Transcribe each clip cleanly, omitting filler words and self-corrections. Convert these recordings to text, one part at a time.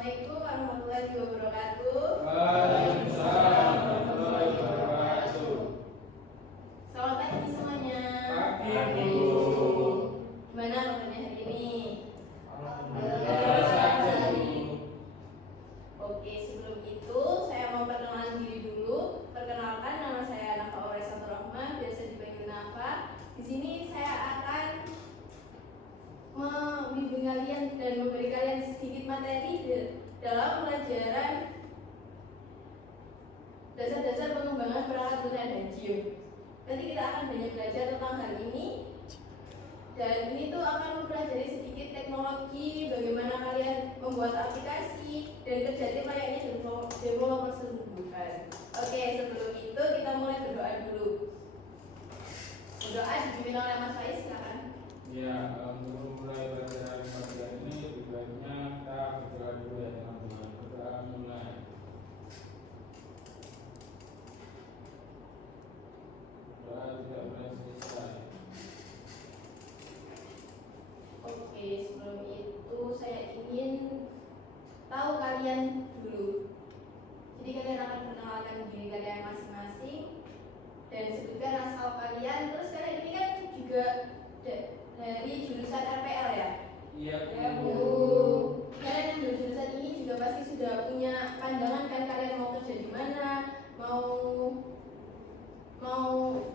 Assalamualaikum warahmatullahi wabarakatuh. Waalaikumsalam warahmatullahi wabarakatuh. Selamat pagi semuanya. Pagi, Bu. Gimana kabarnya hari ini? Alhamdulillah sehat, Bu. Oke, sebelum itu saya mau perkenalan diri dulu. Perkenalkan, nama saya Nafa Oraisatul Rahma, biasa dipanggil Nafa. Di sini saya akan membimbing kalian dan memberi kalian sedikit materi dalam pelajaran dasar-dasar pengembangan perangkat lunak dan GEO. Nanti kita akan banyak belajar tentang hal ini, dan ini tuh akan mempelajari sedikit teknologi, bagaimana kalian membuat aplikasi dan kerja tim layaknya developer sungguhan. Oke, sebelum itu kita mulai berdoa dulu. Berdoa dipimpin oleh Mas Faiz, silakan. Ya, untuk mulai pelajaran pagi ini sebaiknya kita berdoa dulu ya teman-teman. Berdoa mulai. Doa tidak pernah selesai. Oke, sebelum itu saya ingin tahu kalian dulu. Jadi kalian akan perkenalkan diri kalian masing-masing dan sebutkan asal kalian. Terus kalian ini kan juga dari jurusan RPL ya? Iya, Ya, Bu. Kalian yang berjurusan ini juga pasti sudah punya pandangan kan, kalian mau kerja di mana, mau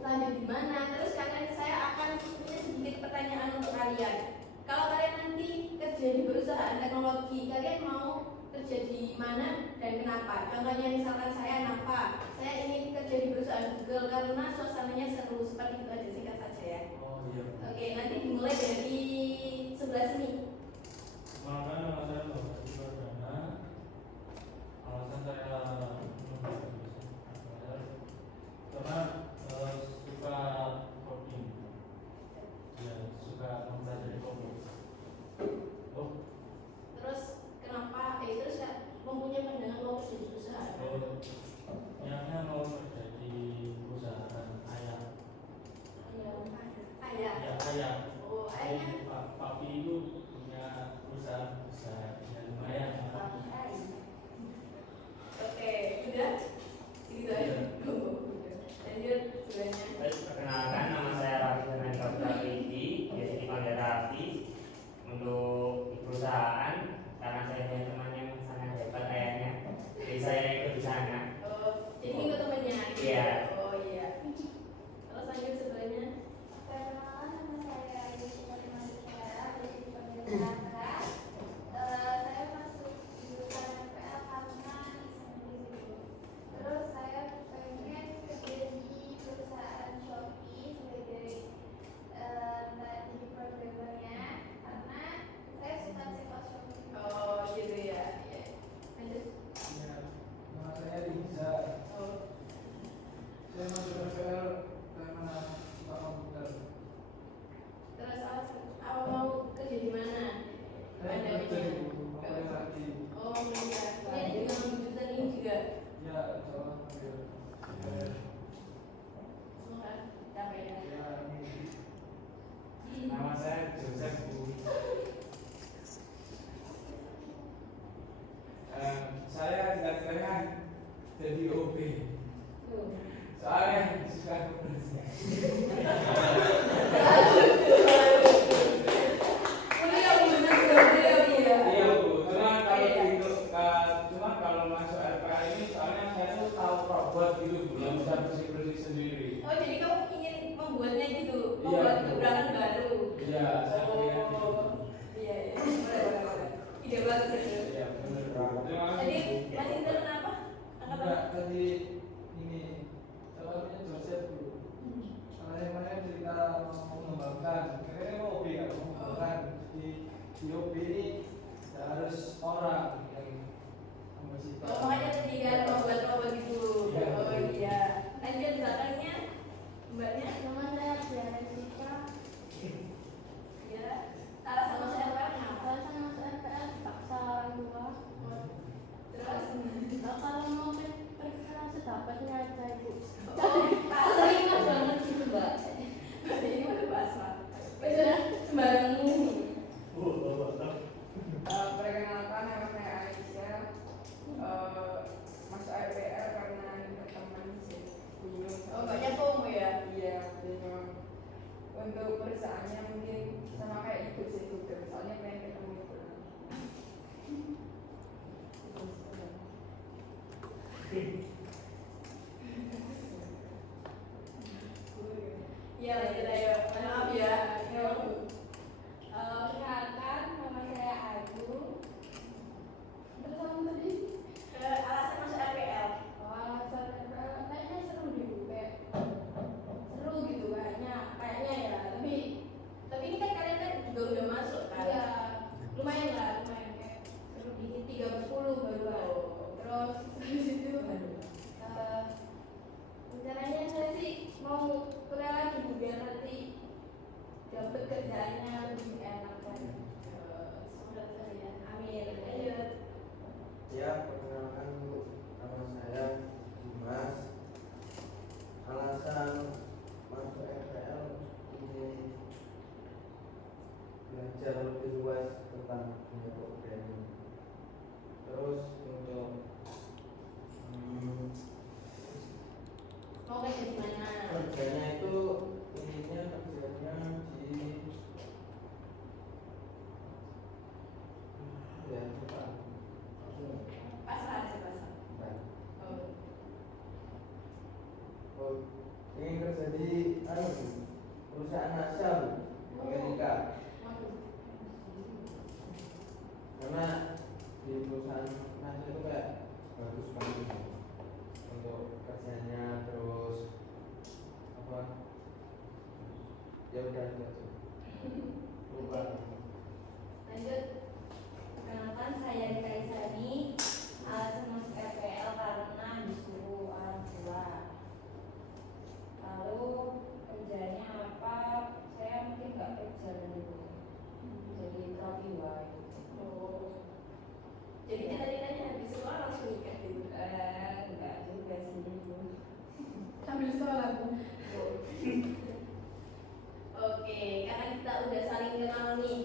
lanjut di mana. Terus saya akan punya sedikit pertanyaan untuk kalian. Kalau kalian nanti kerja di perusahaan teknologi, kalian mau kerja di mana dan kenapa? Contohnya misalkan saya Nafa, saya ingin kerja di perusahaan Google karena suasananya seru. Seperti itu aja, singkat saja ya. Oh iya. Oke, nanti dimulai dari sebelah sini. Maka nama saya Bapak Perdana. Alasan saya karena suka coding. Ya, suka mempelajari coding. Oh, Terus kenapa? Terus ya, mempunyai pandangan mau kerja di perusahaan. niatnya mau kerja di perusahaan ayam. Ayah. Ya, ayam. Oh, ayah. Papi itu punya perusahaan besar, ya lumayan. Oke, udah? Gitu aja. Lanjut, sebenarnya. Baik, perkenalkan nama saya Raffi Fernando Pravidy, biasa dipanggil Raffi. Untuk di perusahaan, karena saya punya teman yang sangat hebat ayahnya, jadi saya ikut di sana. Oh, jadi ikut temannya. Iya. Oh iya. Terus lanjut sebelahnya. Perkenalkan, nama saya Yusuf Masyara, jadi dipanggil Raka. Saya masuk jurusan MPL karena iseng di situ. Terus saya pengen kerja di perusahaan Shopee sebagai tadi programmernya karena saya suka cepat Shopee. Oh gitu ya. Iya. Lanjut. Ya, nama saya Riza. Oh. Saya masuk RPL karena suka komputer. Terus apa mau kerja di mana? Saya kerja di Pemakai Lagi. Oh iya. Ini juga ngambil jurusan ini juga. Ya, insyaallah ambil. Semoga capek ya. Ya, Nama saya Joseph Bu. saya cita-citanya jadi OB. Tuh. Soalnya suka kebersihan. Iya Bu, cuma kalau masuk RPL ini soalnya saya tuh tahu robot gitu Bu, yang bisa bersih-bersih sendiri. Oh jadi kamu ingin membuatnya gitu, Iya. membuat gebrakan baru. Iya, saya pengen gitu. Iya, boleh. Ide bagus itu. Iya, bener. Terima Tadi kasih. masih ingat kenapa? Enggak, tadi ini salahnya Joseph Bu. Kemarin cerita mau mengembangkan, kayaknya mau hobi kan, mau mengembangkan. Jadi di hobi ini tidak harus orang yang membersihkan. Oh, makanya tadi kan membuat robot itu. Iya. Oh iya. Lanjut belakangnya, mbaknya. Nama saya Diana Citra. Ya. Salah sama saya apa? Kenapa? Alasan masuk RPL dipaksa orang tua. Terus. Kalau mau perkenalan sedapatnya aja ibu. Oh, Sering banget gitu mbak. ini udah bahas lah. Sembarang ini. Bu, Perkenalkan, nama saya Aisyah. lebih luas tentang dunia programming. Terus untuk Mau kerja di mana? kerjanya itu intinya kerjanya di ya lupa. Pasar aja pasar. Bentar. Oh. Oh, ingin kerja di perusahaan NASA Bu, Amerika. Waduh. Karena di perusahaan NASA itu kayak bagus banget gitu. Untuk kerjanya, terus apa ya udah itu aja. Lupa. Lanjut. Perkenalkan, saya Rita Isani, alasan masuk RPL karena disuruh orang tua. Lalu kerjanya apa? Saya mungkin nggak kerja dulu, jadi terapi wife. Oh. Jadi cita-citanya habis sekolah langsung nikah gitu. Enggak juga sih Bu. Sambil sekolah Bu. Oke, karena kita udah saling kenal nih,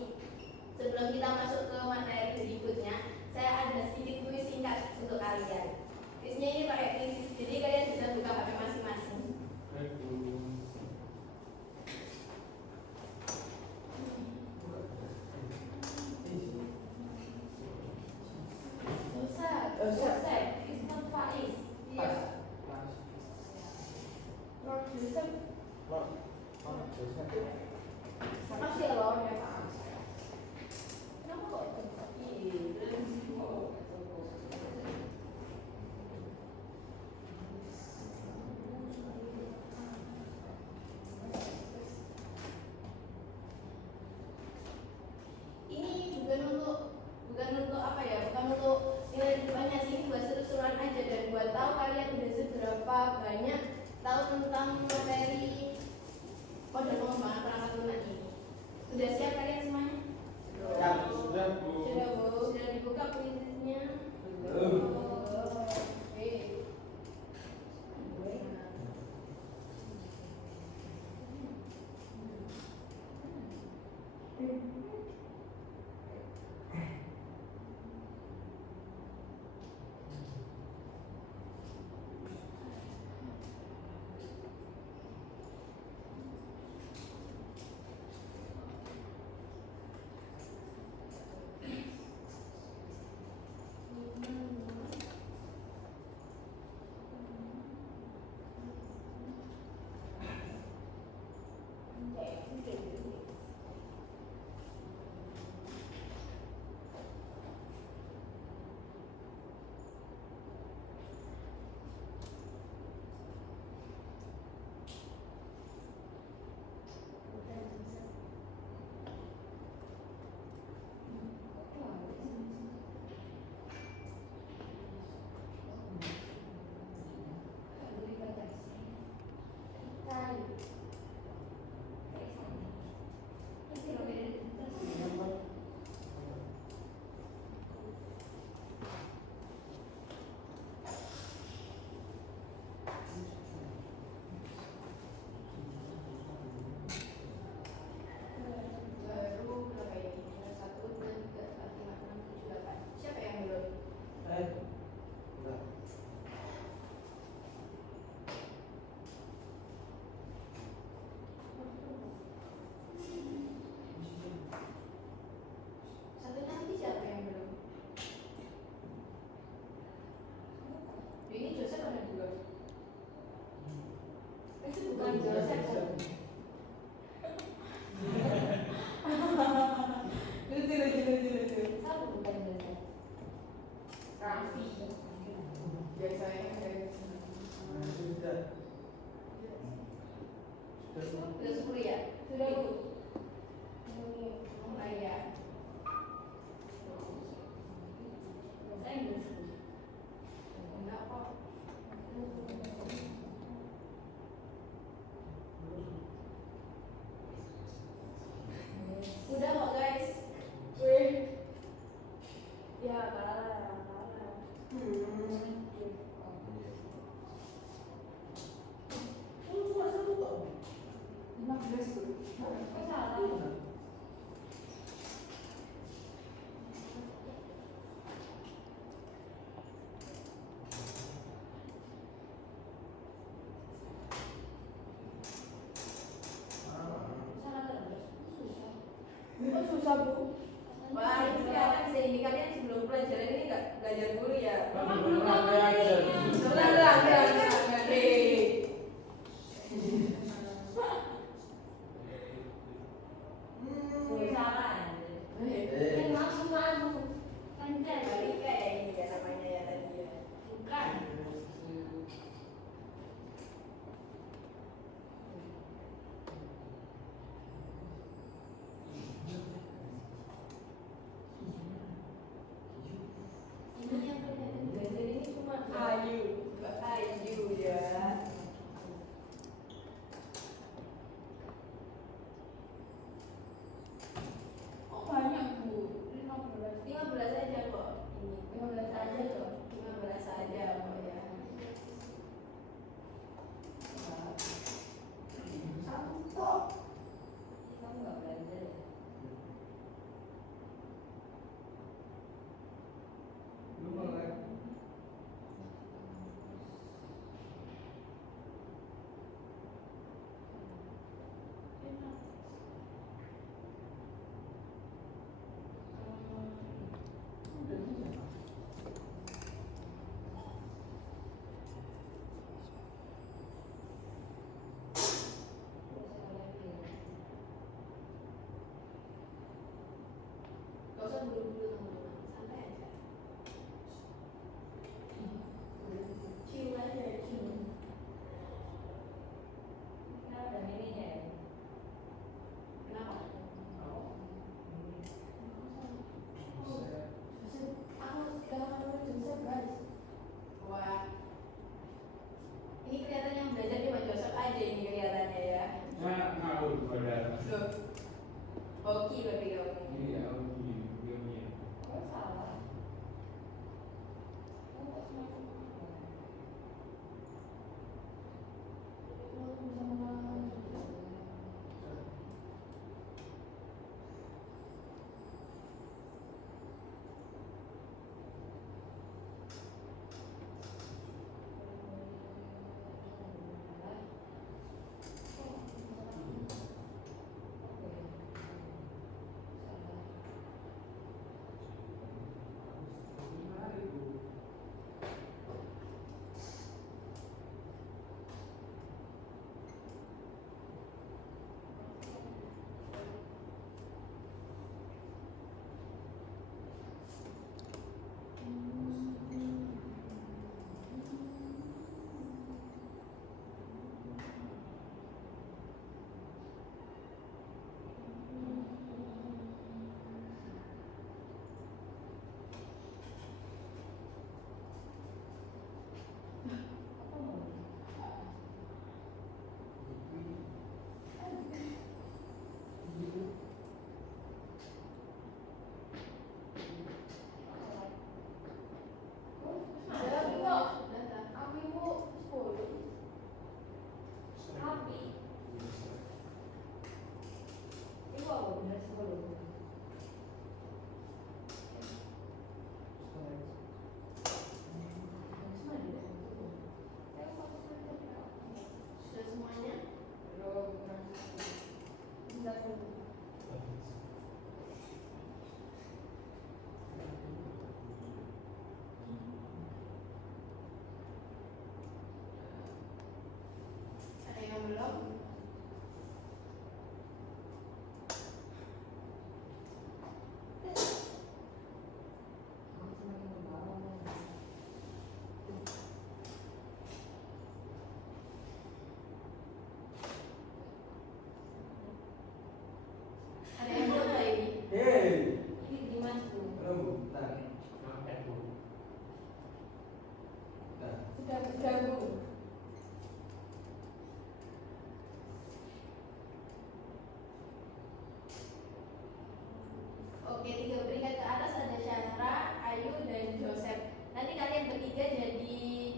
nanti kalian bertiga jadi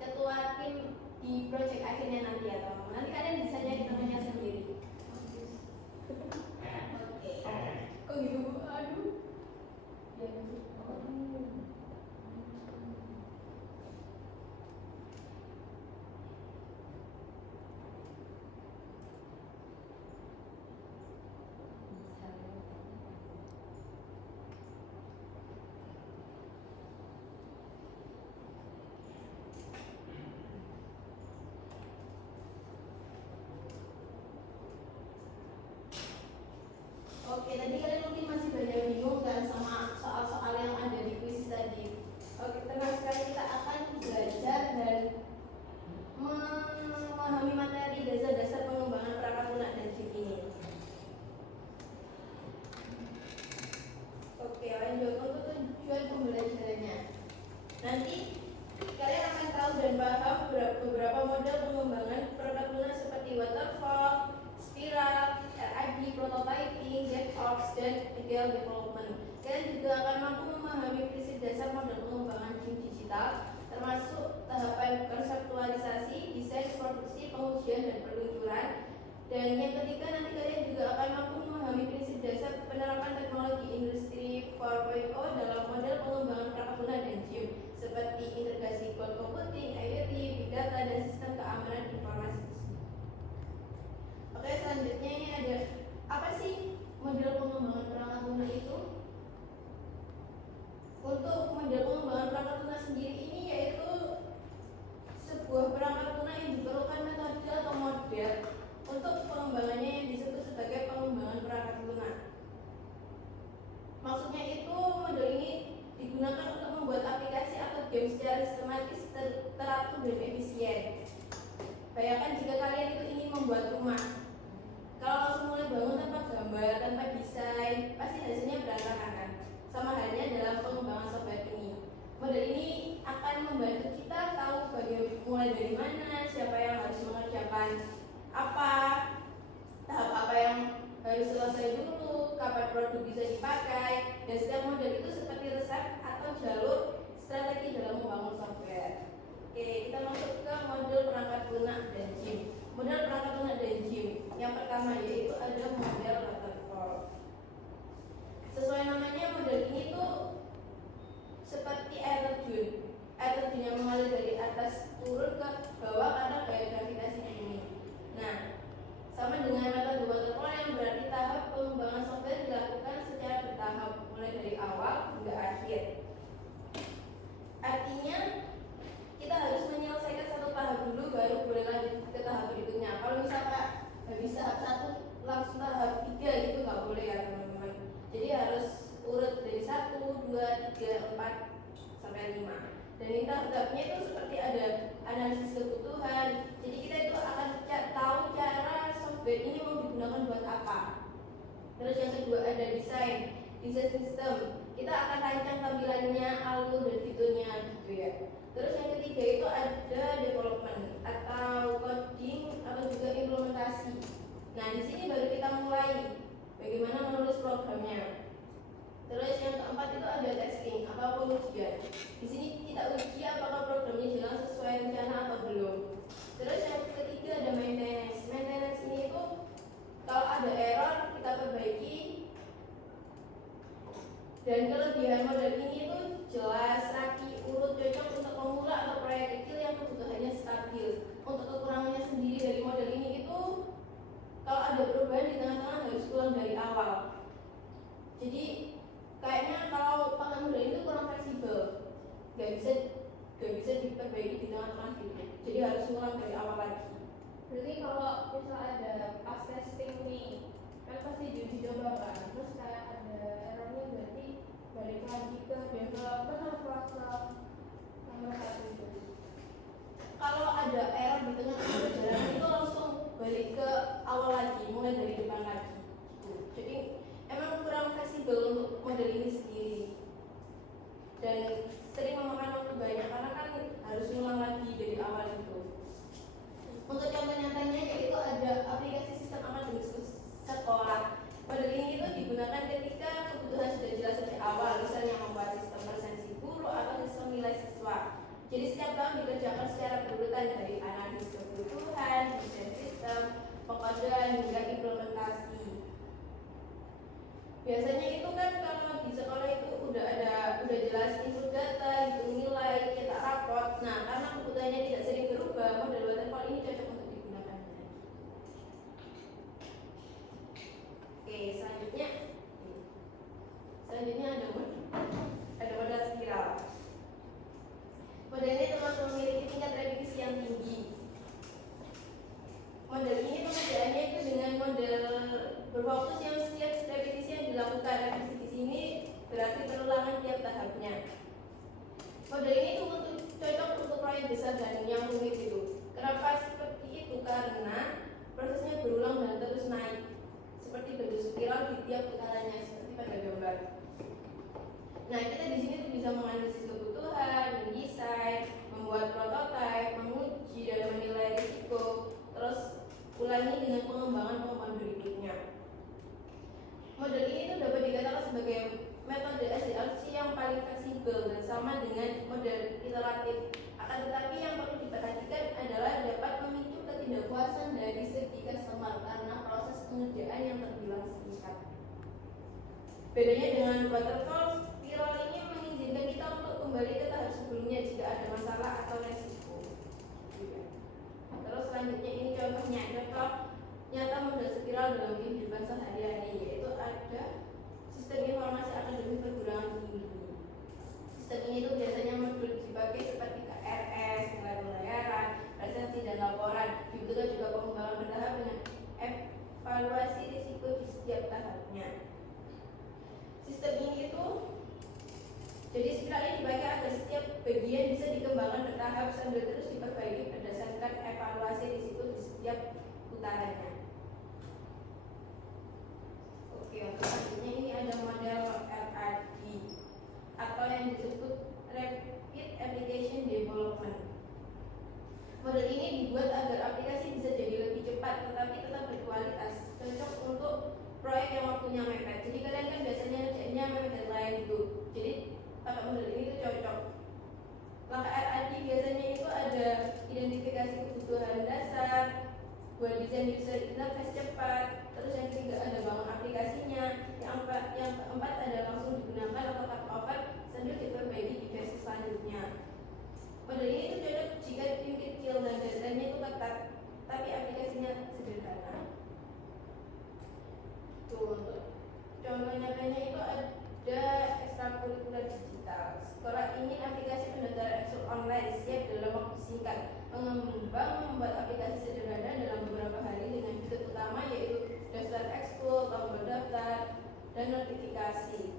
ketua tim di project akhirnya nanti ya teman. Nanti kalian bisa jadi temannya sendiri. Oke. Kok gitu Bu? Aduh. Ya, oke, tadi kalian mungkin masih banyak bingung kan sama soal-soal yang ada di kuis tadi. Oke, tenang sekali, kita akan belajar dan memahami materi dasar-dasar pengembangan perangkat lunak dan chip ini. Oke, lanjut untuk tujuan pembelajarannya. Nanti kalian akan tahu dan paham beberapa model pengembangan perangkat lunak seperti waterfall, spiral, RID, prototyping, DevOps, dan agile development. Kalian juga akan mampu memahami prinsip dasar model pengembangan chip digital, termasuk tahapan konseptualisasi, desain, produksi, pengujian, dan peluncuran. Dan yang ketiga, nanti kalian juga akan mampu memahami prinsip dasar penerapan teknologi industri 4.0 dalam model pengembangan perangkat lunak dan chip, seperti integrasi cloud computing, IoT, big data, dan sistem keamanan informasi. Oke, selanjutnya ini ada apa sih model pengembangan perangkat lunak itu? Untuk model pengembangan perangkat lunak sendiri ini yaitu sebuah perangkat lunak yang diperlukan metode atau model untuk pengembangannya yang disebut sebagai pengembangan perangkat lunak. Maksudnya itu model ini digunakan untuk membuat aplikasi atau game secara sistematis, teratur, dan efisien. Bayangkan jika kalian itu ingin membuat rumah. Kalau langsung mulai bangun tanpa gambar, tanpa desain, pasti hasilnya berantakan kan? Sama halnya dalam pengembangan software ini. Model ini akan membantu kita tahu mulai dari mana, siapa yang harus mengerjakan apa, tahap apa yang harus selesai dulu, kapan produk bisa dipakai, dan setiap model itu seperti resep atau jalur strategi dalam membangun software. Oke, kita masuk ke model perangkat lunak dan chip. Model perangkat lunak dan chip. Yang pertama yaitu ada model waterfall. Sesuai namanya, model ini tuh seperti air terjun. Air terjun yang mengalir dari atas turun ke bawah karena gaya gravitasi bumi. Nah, sama dengan metode waterfall yang berarti tahap pengembangan software dilakukan secara bertahap, mulai dari awal hingga akhir. Artinya kita harus menyelesaikan satu tahap dulu baru boleh lanjut ke tahap berikutnya. Kalau misalkan habis tahap 1 langsung tahap 3 gitu nggak boleh ya teman-teman. Jadi harus urut dari 1, 2, 3, 4 sampai 5. Dan ini tahap-tahapnya itu seperti ada analisis kebutuhan. Jadi kita itu akan tahu cara software ini mau digunakan buat apa. Terus yang kedua ada desain sistem. Kita akan rancang tampilannya, alur dan fiturnya gitu ya. Terus yang ketiga itu ada development atau coding atau juga implementasi. Nah, di sini baru kita mulai bagaimana menulis programnya. Terus yang keempat itu ada testing atau pengujian. Di sini kita uji apakah programnya jalan sesuai rencana atau belum. Terus yang ketiga ada maintenance. Maintenance ini itu kalau ada error kita perbaiki. Dan kelebihan model ini itu jelas, rapi, urut, cocok untuk pemula atau proyek kecil yang kebutuhannya stabil. Untuk kekurangannya sendiri dari model ini itu kalau ada perubahan di tengah-tengah harus ulang dari awal. Jadi kayaknya kalau pakai model itu kurang fleksibel, nggak bisa diperbaiki di tengah-tengah gitu. Jadi harus ulang dari awal lagi. Berarti kalau misal ada pas testing nih, kan pasti dicoba kan, terus kayak ada errornya, berarti balik lagi ke development atau ke nomor 1 itu? Kalau ada error di tengah-tengah perjalanan itu langsung balik ke awal lagi, mulai dari depan lagi gitu. Jadi emang kurang fleksibel untuk model ini sendiri dan sering memakan waktu banyak karena kan harus ngulang lagi dari awal itu. Untuk contoh nyatanya yaitu ada aplikasi sistem akademis sekolah. Model ini itu digunakan ketika kebutuhan hingga implementasi. Biasanya itu kan kalau di sekolah itu udah jelas input data, hitung nilai, cetak raport. Nah, karena kebutuhannya tidak sering berubah, model waterfall ini cocok untuk digunakan. Oke, selanjutnya ada model spiral. Model ini termasuk memiliki tingkat repetisi yang tinggi. Model ini pengerjaannya itu dengan model berfokus yang setiap repetisi yang dilakukan. Repetisi di sini berarti perulangan tiap tahapnya. Model ini tuh cocok untuk proyek besar dan yang rumit itu. Kenapa seperti itu? Karena prosesnya berulang dan terus naik, seperti bentuk spiral di tiap putarannya, seperti pada gambar. Nah, kita di sini tuh bisa menganalisis kebutuhan, mendesain, membuat prototipe, menguji dan menilai risiko, terus ulangi dengan pengembangan berikutnya. Model ini tuh dapat dikatakan sebagai metode SDLC yang paling fleksibel dan sama dengan model iteratif. Akan tetapi yang perlu diperhatikan adalah dapat memicu ketidakpuasan dari segi customer karena proses pengerjaan yang terbilang singkat. Bedanya dengan waterfall, spiral ini mengizinkan kita untuk kembali ke tahap sebelumnya jika ada masalah atau resiko. Terus selanjutnya ini contohnya, contoh nyata model spiral dalam kehidupan sehari-hari, yaitu ada sistem informasi akademik perguruan tinggi. Sistem ini itu biasanya modul dipakai seperti KRS, nilai pembayaran, presensi dan laporan. Dibutuhkan juga pengembangan bertahap dengan evaluasi risiko di setiap tahapnya. Sistem ini itu jadi spiral ini dipakai agar setiap bagian bisa dikembangkan bertahap sambil terus diperbaiki berdasarkan evaluasi risiko di setiap putarannya. Oke, untuk selanjutnya ini ada model RAD atau yang disebut Rapid Application Development. Model ini dibuat agar aplikasi bisa jadi lebih cepat tetapi tetap berkualitas, cocok untuk proyek yang waktunya mepet. Jadi kalian kan biasanya ngerjainnya mepet deadline gitu. Jadi pakai model ini tuh cocok. Langkah RAD biasanya itu ada identifikasi kebutuhan dasar, buat desain user interface cepat, terus yang ketiga ada bangun aplikasinya, yang keempat ada langsung digunakan atau cut over sambil diperbaiki di versi selanjutnya. Model ini tuh cocok jika tim kecil dan datanya itu ketat, tapi aplikasinya sederhana. Tuh, untuk contoh nyatanya itu ada ekstrakurikuler digital. Sekolah ini aplikasi pendaftaran ekskul online siap dalam waktu singkat. Pengembang membuat aplikasi sederhana dalam beberapa hari dengan fitur utama yaitu daftar ekskul, tombol daftar, dan notifikasi.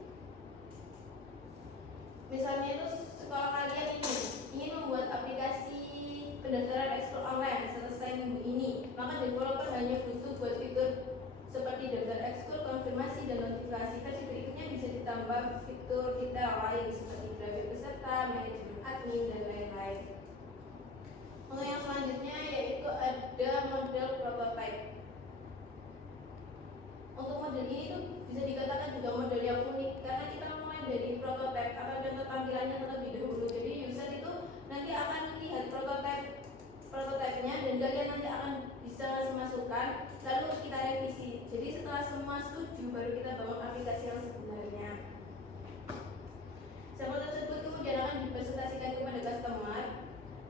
Misalnya itu sekolah kalian ini ingin membuat aplikasi pendaftaran ekskul online selesai minggu ini, maka developer hanya butuh buat fitur seperti daftar ekskul, konfirmasi, dan notifikasi. Versi berikutnya bisa ditambah fitur detail lain seperti grafik peserta, manajemen admin, dan lain-lain. Untuk yang selanjutnya yaitu ada model prototype. Untuk model ini tuh bisa dikatakan juga model yang unik karena kita mulai dari prototype atau contoh tampilannya terlebih dahulu. Jadi user itu nanti akan melihat prototipenya dan kalian nanti akan bisa masukkan lalu kita revisi. Jadi setelah semua setuju baru kita bangun aplikasi yang sebenarnya. Sampel tersebut kemudian akan dipresentasikan kepada customer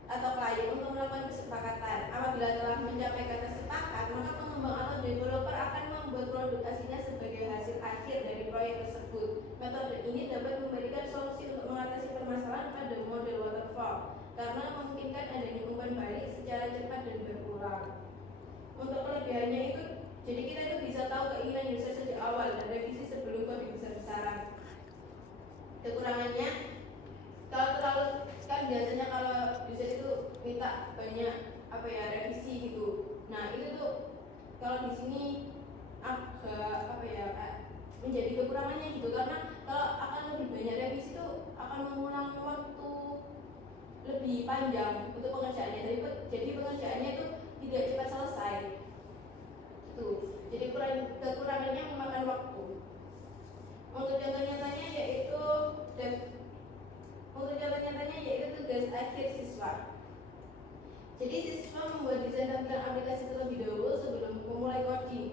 atau klien untuk melakukan kesepakatan. Apabila telah mencapai kata sepakat, maka pengembang atau developer akan membuat produk aslinya sebagai hasil akhir dari proyek tersebut. Metode ini dapat memberikan solusi untuk mengatasi permasalahan pada model waterfall karena memungkinkan adanya umpan balik secara cepat dan berulang. Untuk kelebihannya itu, jadi kita itu bisa tahu keinginan user sejak awal dan revisi sebelum kode besar-besaran. Kekurangannya, kalau terlalu kan biasanya kalau user itu minta banyak revisi gitu. Nah itu tuh kalau di sini agak menjadi kekurangannya gitu karena kalau akan lebih banyak revisi itu akan mengulang waktu lebih panjang untuk pengerjaannya. Jadi pengerjaannya itu tidak cepat selesai. Tuh, jadi kekurangannya memakan waktu. Untuk contoh nyatanya yaitu tugas akhir siswa. Jadi siswa membuat desain tampilan aplikasi terlebih dahulu sebelum memulai coding.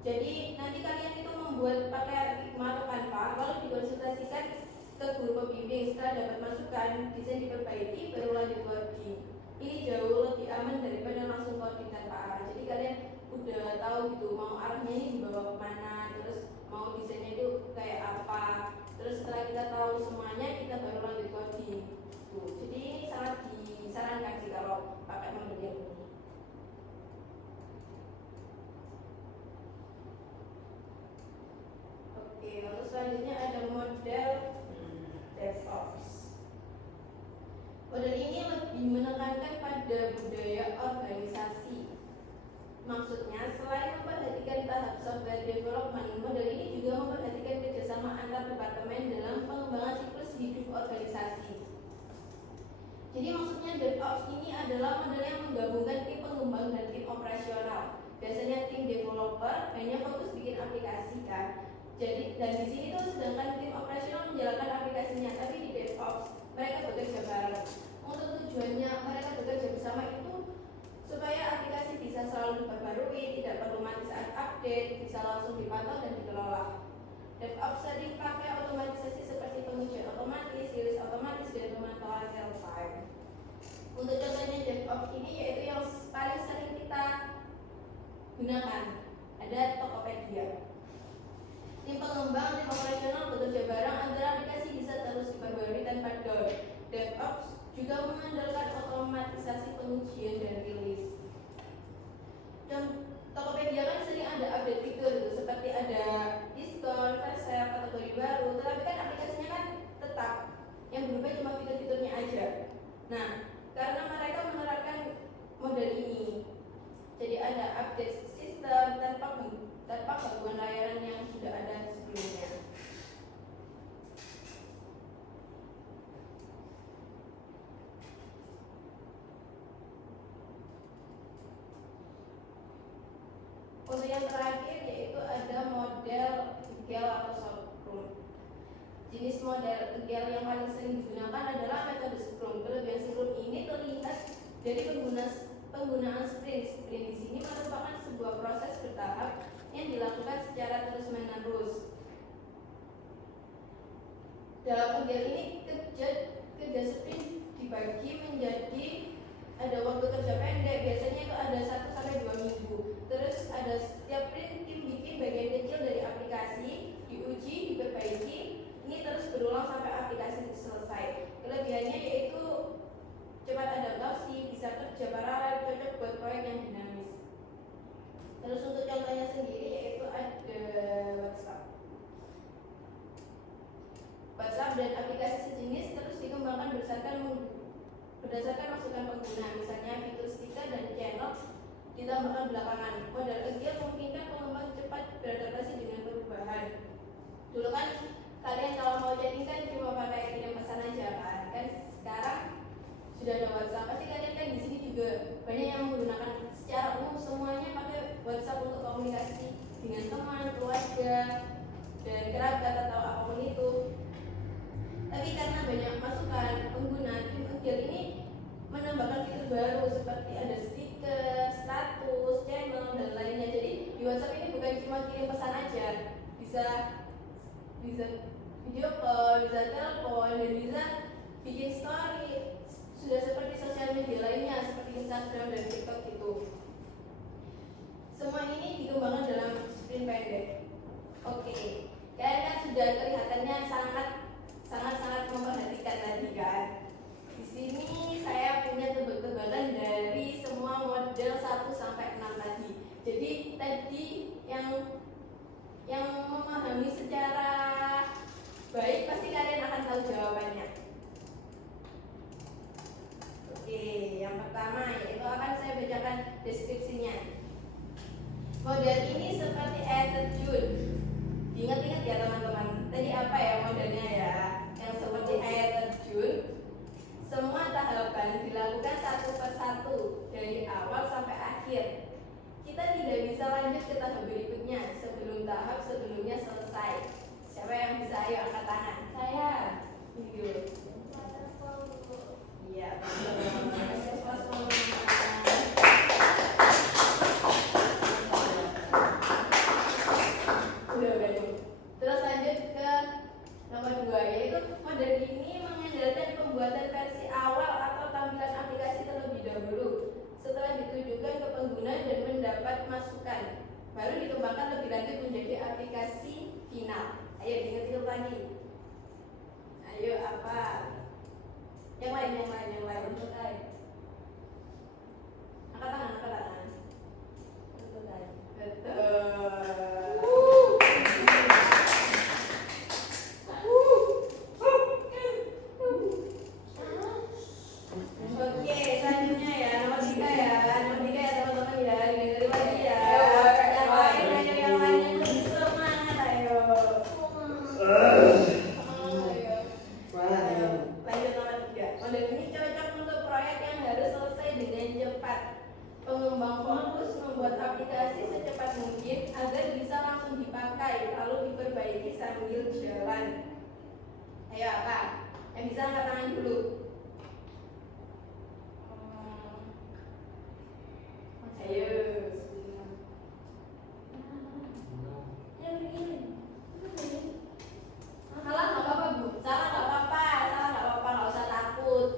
Jadi nanti kalian itu membuat pakai Figma atau Canva, lalu dikonsultasikan ke guru pembimbing. Setelah dapat masukan, desain diperbaiki, baru lanjut coding. Ini jauh lebih aman daripada langsung coding tanpa arah. Jadi kalian udah tahu gitu mau arahnya ini dibawa kemana, terus mau desainnya itu kayak apa. Terus setelah kita tahu semuanya, kita baru lanjut coding. Tuh, jadi ini sangat disarankan sih kalau pakai model yang ini. Oke, lalu selanjutnya ada model DevOps. Model ini lebih menekankan pada budaya organisasi. Maksudnya, selain memperhatikan tahap software development, model ini juga memperhatikan kerjasama antar departemen dalam pengembangan siklus hidup organisasi. Jadi maksudnya DevOps ini adalah model yang menggabungkan tim pengembang dan tim operasional. Biasanya tim developer hanya fokus bikin aplikasi kan. Jadi dan di sini tuh sedangkan tim operasional menjalankan aplikasinya, tapi di DevOps mereka bekerja bareng. Untuk tujuannya mereka bekerja bersama itu supaya aplikasi bisa selalu diperbarui, tidak perlu mati saat update, bisa langsung dipantau dan dikelola. DevOps sering pakai otomatisasi seperti pengujian otomatis, rilis otomatis, dan pemantauan real time. Untuk contohnya DevOps ini yaitu yang paling sering kita gunakan, ada Tokopedia. Tim pengembang, tim operasional bekerja bareng agar aplikasi bisa terus diperbarui tanpa down. DevOps juga mengandalkan otomatisasi pengujian dan rilis. Dan Tokopedia kan sering ada update fitur gitu, seperti ada diskon, flash sale, kategori baru, tetapi kan aplikasinya kan tetap yang berubah cuma fitur-fiturnya aja. Nah, karena mereka menerapkan model ini, jadi ada update sistem tanpa gangguan layanan yang sudah ada sebelumnya. Untuk yang terakhir yaitu ada model egel atau Scrum. Jenis model egel yang paling sering digunakan adalah metode Scrum. Kelebihan Scrum ini terlihat dari penggunaan sprint. Sprint di sini merupakan sebuah proses bertahap yang dilakukan secara terus-menerus. Dalam egel ini kerja sprint dibagi menjadi ada waktu kerja pendek, biasanya itu ada 1-2 minggu. Terus ada setiap sprint tim bikin bagian kecil dari aplikasi, diuji, diperbaiki. Ini terus berulang sampai aplikasi selesai. Kelebihannya yaitu cepat adaptasi, bisa kerja paralel, cocok buat proyek yang dinamis. Terus untuk contohnya sendiri yaitu ada WhatsApp dan aplikasi sejenis terus dikembangkan berdasarkan masukan pengguna, misalnya fitur stiker dan channel ditambahkan belakangan. Model egel memungkinkan pengembang cepat beradaptasi dengan perubahan. Dulu kan kalian kalau mau chatting kan cuma pakai kirim pesan aja kan sekarang sudah ada WhatsApp. Pasti kalian kan di sini juga banyak yang menggunakan secara umum semuanya pakai WhatsApp untuk komunikasi dengan teman, keluarga, dan kerabat atau apapun itu. Tapi karena banyak masukan pengguna, tim egel ini menambahkan fitur baru seperti ada stiker, status, channel, dan lainnya. Jadi di WhatsApp ini bukan cuma kirim pesan aja, bisa video call, bisa telepon, dan bisa bikin story. Sudah seperti sosial media lainnya seperti Instagram dan TikTok gitu. Semua ini dikembangkan dalam sprint pendek. Oke, kalian kan sudah kelihatannya sangat memperhatikan tadi kan. Di sini saya punya tebak-tebakan dari semua model 1 sampai 6 tadi. Jadi tadi yang memahami secara baik pasti kalian akan tahu jawabannya. Oke, yang pertama yaitu akan saya bacakan deskripsinya. Model ini seperti air terjun. Ingat-ingat ya teman-teman. Tadi apa ya modelnya ya? Yang seperti air terjun. Semua tahapan dilakukan satu persatu dari awal sampai akhir. Kita tidak bisa lanjut ke tahap berikutnya sebelum tahap sebelumnya selesai. Siapa yang bisa? Ayo angkat tangan. Saya. Ini dulu. Iya. Pengembang fokus membuat aplikasi secepat mungkin agar bisa langsung dipakai lalu diperbaiki sambil jalan. Ayo apa? Yang bisa angkat tangan dulu. Ayo. Salah nggak apa-apa Bu. Salah nggak apa-apa. Salah nggak apa-apa. Nggak usah takut.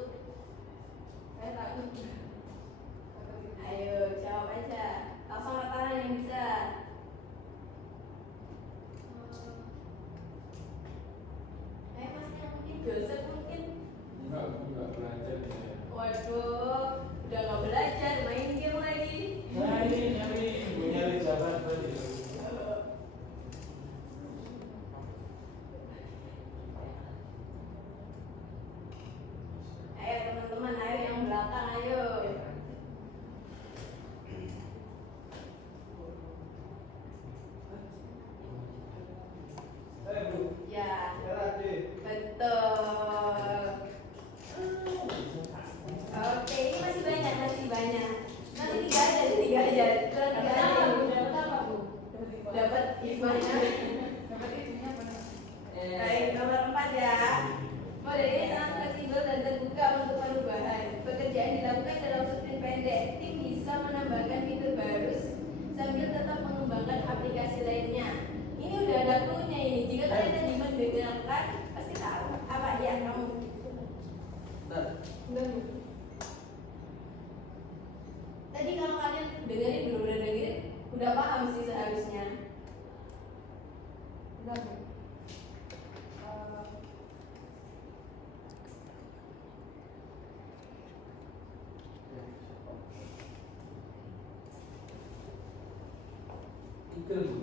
Saya takut. Ayo jawab aja. Langsung angkat tangan yang bisa. Masnya mungkin Joseph mungkin. Enggak belajar ya. Waduh, udah nggak belajar, main game lagi. Nyari jalan tadi. Ayo teman-teman, ayo yang belakang, ayo. Bu, Ya, era D. betul. Oke, ini masih banyak, masih banyak. Nanti tiga aja, tiga aja. Kurang tiga aja. Dapat apa Bu? Dapat gimana? Dapat itunya apa? Baik, nomor 4 ya. Model ini sangat fleksibel dan terbuka untuk perubahan. Pekerjaan dilakukan dalam sprint pendek. Tim bisa menambahkan fitur baru sambil tetap mengembangkan aplikasi lainnya. Ini udah ada clue-nya ini. Jika kalian tadi mendengarkan, pasti tahu apa ya kamu. Bentar. Tadi kalau kalian dengerin, benar-benar dengerin, udah paham sih seharusnya. Udah Bu. Ikut Bu.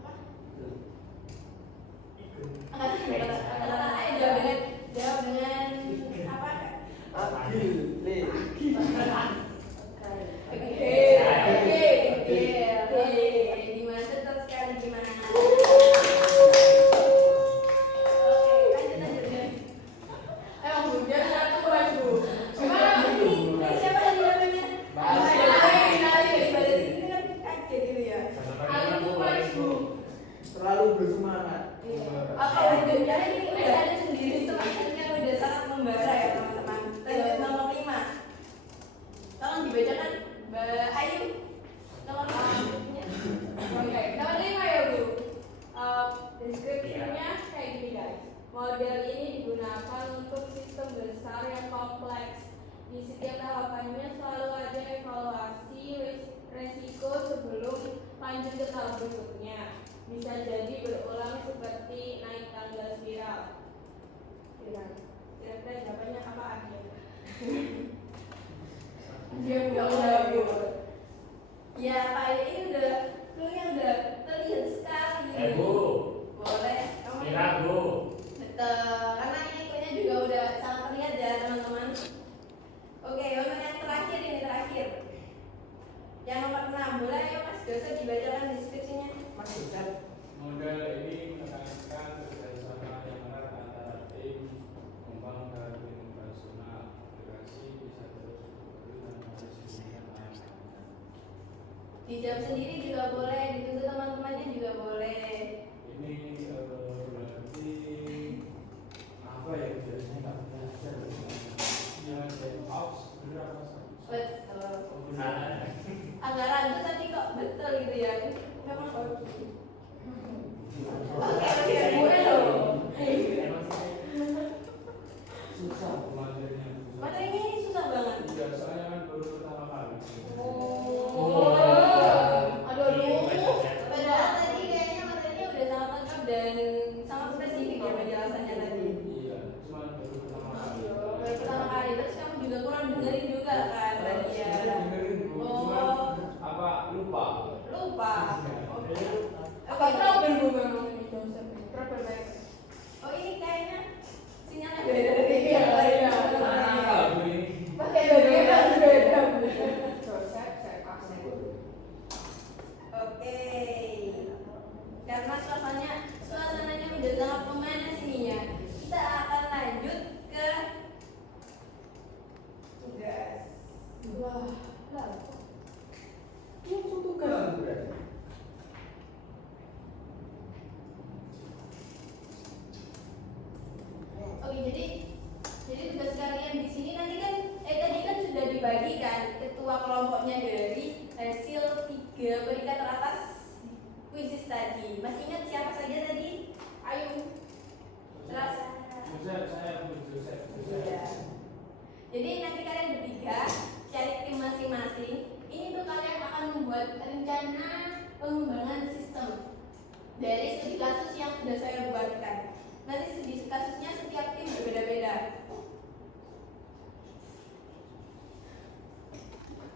Apa? Ikut. Kata-kata aja jawab dengan apa? Agil. Le. Gimana tetap sekali gimana? Lanjut deh. Emang Bu, dia satu kelas Bu. Ini siapa tadi namanya? Nari daripada ini kan kaget gitu ya. Aku kelas Bu. Selalu bersemangat. Oke, lanjut. Jadi ini udah ada sendiri semangatnya udah sangat membara ya teman-teman. Lanjut nomor 5. Tolong dibacakan Mbak Ayu. Nomor 5. Oke, nomor 5 ya Bu. Deskripsinya kayak gini guys. Model ini digunakan untuk sistem besar yang kompleks. Di setiap tahapannya selalu ada evaluasi resiko sebelum lanjut ke tahap berikutnya. Bisa jadi berulang seperti naik tangga spiral. Kira-kira jawabannya apa akhir? Dia nggak udah ya Pak ini udah clue-nya udah terlihat sekali. Bu. Boleh. Kamu Kira Bu. betul. Karena ini clue-nya juga udah sangat terlihat ya teman-teman. Oke, untuk yang terakhir ini terakhir. Yang nomor 6 boleh ya Mas Dosa dibacakan deskripsinya. Mas Ustaz. Model ini menekankan kerjasama yang erat antara tim pengembang dan tim operasional. Aplikasi bisa terus berkembang dan mempersiapkan layanan. Dijawab sendiri juga boleh, dituntut teman-temannya juga boleh. Ini berarti apa ya biasanya nggak belajar yang DevOps berapa Betul. Salah. Agak ragu tapi kok betul gitu ya. Memang oke, boleh loh. susah belajarnya. Materi ini susah banget. Iya, saya kan baru pertama kali. Padahal tadi kayaknya materinya udah sangat lengkap dan sangat spesifik ya penjelasannya tadi. Iya, cuma baru pertama kali. Baru pertama kali, terus kamu juga kurang dengerin juga kan tadi ya. Dengerin Bu, cuma apa lupa. Lupa. Apa trouble Bu memang ini Joseph? Trouble banget. Oh ini kayaknya sinyalnya beda dari yang lain. Ah, Bu ini. Pakai beda beda Bu. Joseph saya kasih. Oke. Karena suasananya udah sangat memanas ini ya. Kita akan lanjut ke tugas. Wah. Kenapa berarti? Oke, jadi tugas kalian di sini nanti kan tadi kan sudah dibagikan ketua kelompoknya dari hasil 3 peringkat teratas kuisis tadi. Masih ingat siapa saja tadi? Ayu. Terus Joseph. iya. Jadi nanti kalian bertiga cari tim masing-masing. Ini tuh kalian akan membuat rencana pengembangan sistem dari studi kasus yang sudah saya buatkan. Nanti studi kasusnya setiap tim berbeda-beda.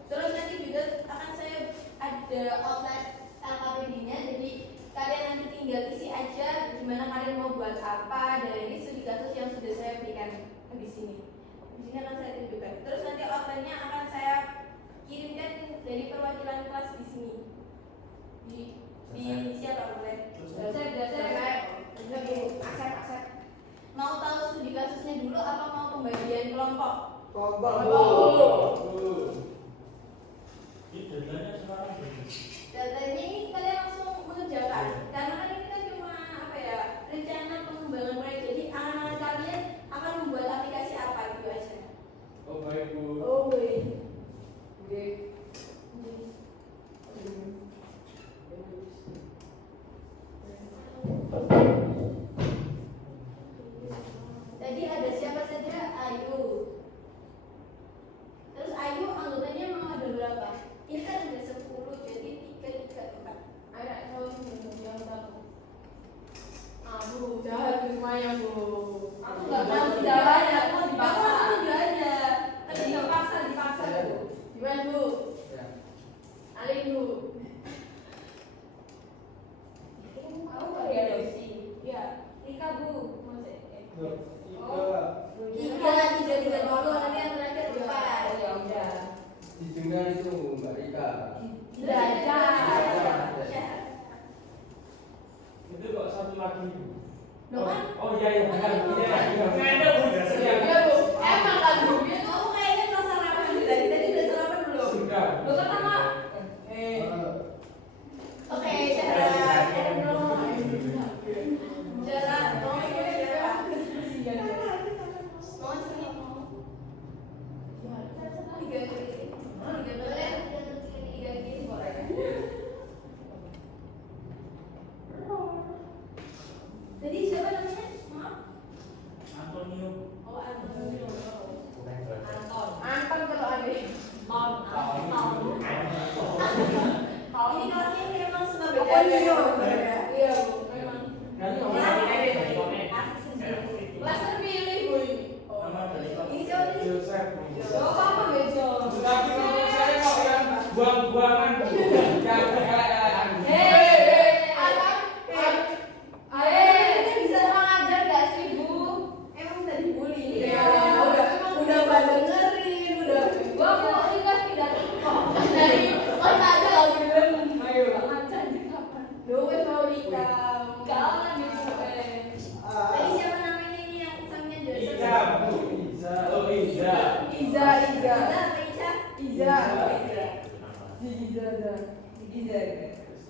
Terus nanti juga akan saya ada outline LKPD-nya. Jadi kalian nanti tinggal isi aja gimana kalian mau buat apa dari studi kasus yang sudah saya berikan di sini. Di sini akan saya tunjukkan. Terus nanti outline-nya akan saya kirimkan dari perwakilan kelas di sini. Di siapa boleh? Aksep. Mau tahu studi kasusnya dulu apa mau pembagian kelompok? Ini deadline-nya sekarang berapa? Datanya ini kalian langsung mengerjakan. Karena kan ini kan cuma rencana pengembangan proyek. Jadi anak-anak kalian akan membuat aplikasi apa gitu aja. Oh baik Bu. Tadi ada siapa saja? Ayu. Terus Ayu anggotanya mau ada berapa? Ini kan ada 10, jadi 3, 4. Ada yang tahu. Bu, jahat semuanya Bu. Aku nggak mau Tidak ada, aku aku dipaksa. tidak ada. Tadi dipaksa Bu. Gimana Bu? Ya. Alin Bu. Aku nggak ada opsi. Ya. Rika Bu. Tiga dulu, nanti yang terakhir 4. Oh ya udah. Di jurnal itu Mbak Rika. Tidak ada. Itu kok satu lagi Bu. Loh kan? Oh iya benar. Iya. Bu, dasar. Iya Bu. Emang kan Bu. Itu aku kayaknya udah sarapan tadi udah sarapan belum? Sudah. Lu kan sama. Oke, cara mau sini. Tiga kali boleh. Jadi siapa namanya? Maaf. Antonio. Oh, Antonio. Bukan Joseph. Anton kalau ada. Ini kelasnya ini memang suka Oh, beda. iya. Iya Bu. Memang. Nanti ngomongin aja dari komen. Asik sendiri. Kelas terpilih Bu ini. Nama dari Ini siapa sih? Joseph. Oh, apa bejo? Tapi kalau saya kok yang buang-buangan Bu. Yang elek-elekan. Kita bisa mengajar gak sih Bu? Emang bisa dibully? Iya. Udah dengerin, udah. Gua mau nikah tidak kok. Dari ada lagi belum. Ayo. Ngajar di kapan? Lu wes mau nikah. Kau lagi Tadi siapa namanya ini yang samanya Joseph? Iza Bu. Iza. Oh Iza. Iza. Iza apa Iza? Iza. Iza.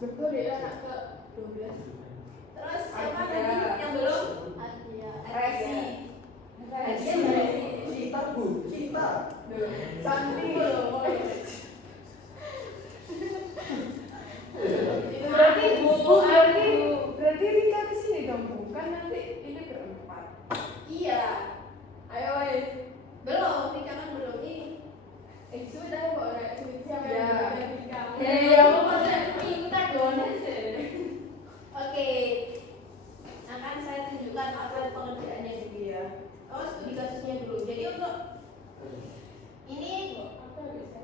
Betul ya anak ke 12. Terus siapa Adia. lagi yang belum? Resi. Resi. Cita Bu, Cita. Santi loh. Berarti Rika kesini dong Bu. Kan nanti ini berempat. Iya. Ayo wes. Belum, Rika kan belum ini. Sudah kok Rek. Siapa Ya. yang Rika? Ya, aku mau ikutan Oke. Akan saya tunjukkan apa pengerjaannya dulu ya. Oh, studi kasusnya dulu. Jadi untuk ini Apa bisa?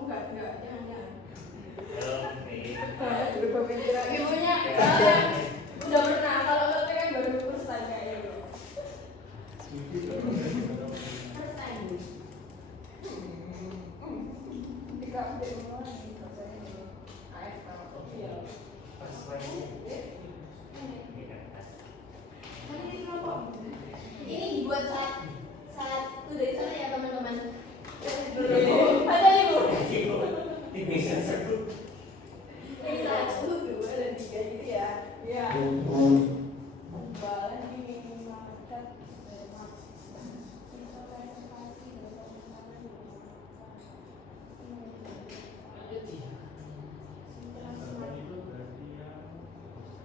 enggak, jangan. Oke. Berubah pikiran. Ibunya udah pernah kalau kita kan baru first time kayak gitu. First time. Ketika dia ngomong lagi kerjanya dulu. AF kalau Sofia. Pas lagi. Nanti kelompok. Ini dibuat saat itu dari sana ya teman-teman. Ada ibu. Bisa sebut. Ini 1, 2, dan 3 gitu ya. Iya. Balen ini makan.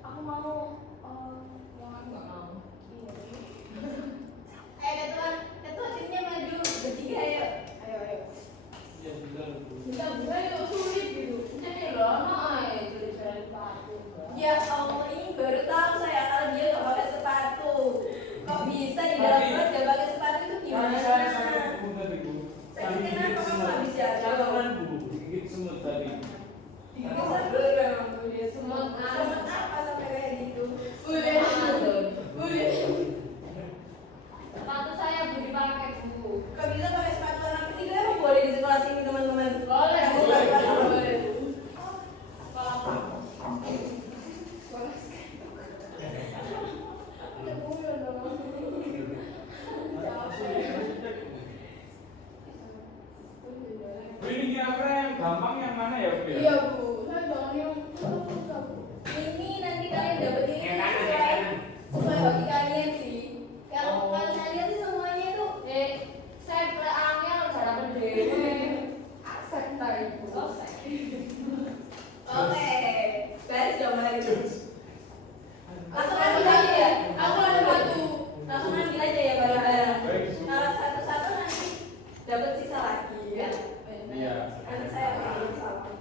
Aku mau yang aku nggak mau. Ketua timnya maju bertiga ayo. Ayo. Ya sudah. Enggak bisa yuk sulit gitu. Jadi lama tulis sepatu. Ya Allah ini baru tahu saya kalau dia nggak pakai sepatu. Kok bisa di dalam kelas nggak pakai sepatu itu gimana? Saya sampai Bu tadi Bu. Tapi kenapa kamu nggak bisa? Saya kan Bu, gigit semut tadi. Gigit semut dia semut apa sampai kayak gitu? Udah. Sepatu saya beli pakai Bu. Kok bisa pakai sepatu anak ketiga emang boleh di sekolah sini teman-teman? Boleh, Kamu Bu. sepatu boleh. Kalau apa? Bu ini kira-kira yang gampang yang mana ya Bu? Iya Bu, saya jangan yang susah Bu. Ini nanti kalian dapat ini Yang kanan, sesuai yang kanan. sesuai hobi kalian sih. Kalau saya lihat sih semuanya itu Saya angel cara mendewe. aksen tadi Bu. Selesai. Oke, guys jangan lagi terus. Langsung ambil aja ya. Aku ada satu. Langsung ambil aja ya barang-barang. Baik Bu. Kalau satu-satu nanti dapat sisa lagi ya. Iya. Nanti saya ambil satu.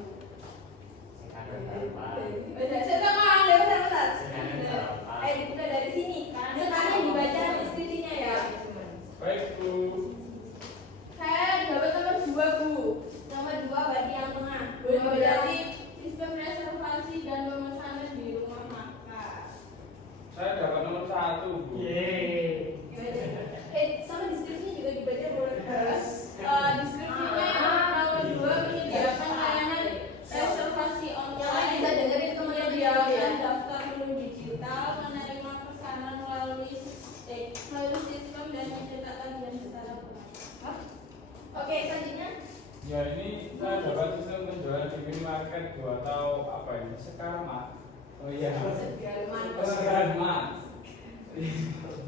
Sekarang berapa? Saya nggak mau ambil bentar. Sekarang berapa? Ayo dibuka dari sini. Sekarang dibaca deskripsinya ya. Baik Bu. Saya dapat nomor 2 Bu. Nomor 2 berarti yang tengah. Berarti Sistem reservasi dan pemesanan di rumah makan. Saya dapat nomor 1 Bu. Yeay. sama deskripsinya juga dibaca boleh. Deskripsinya nomor 2 menyediakan layanan reservasi Yang lain online, bisa dengerin teman-teman ya. menyediakan daftar menu digital, menerima pesanan melalui sistem dan mencetak tagihan secara bertahap. Oke, selanjutnya. Ya ini saya dapat sistem penjualan di minimarket Bu atau apa ini? Sekarang Oh iya. Sekarang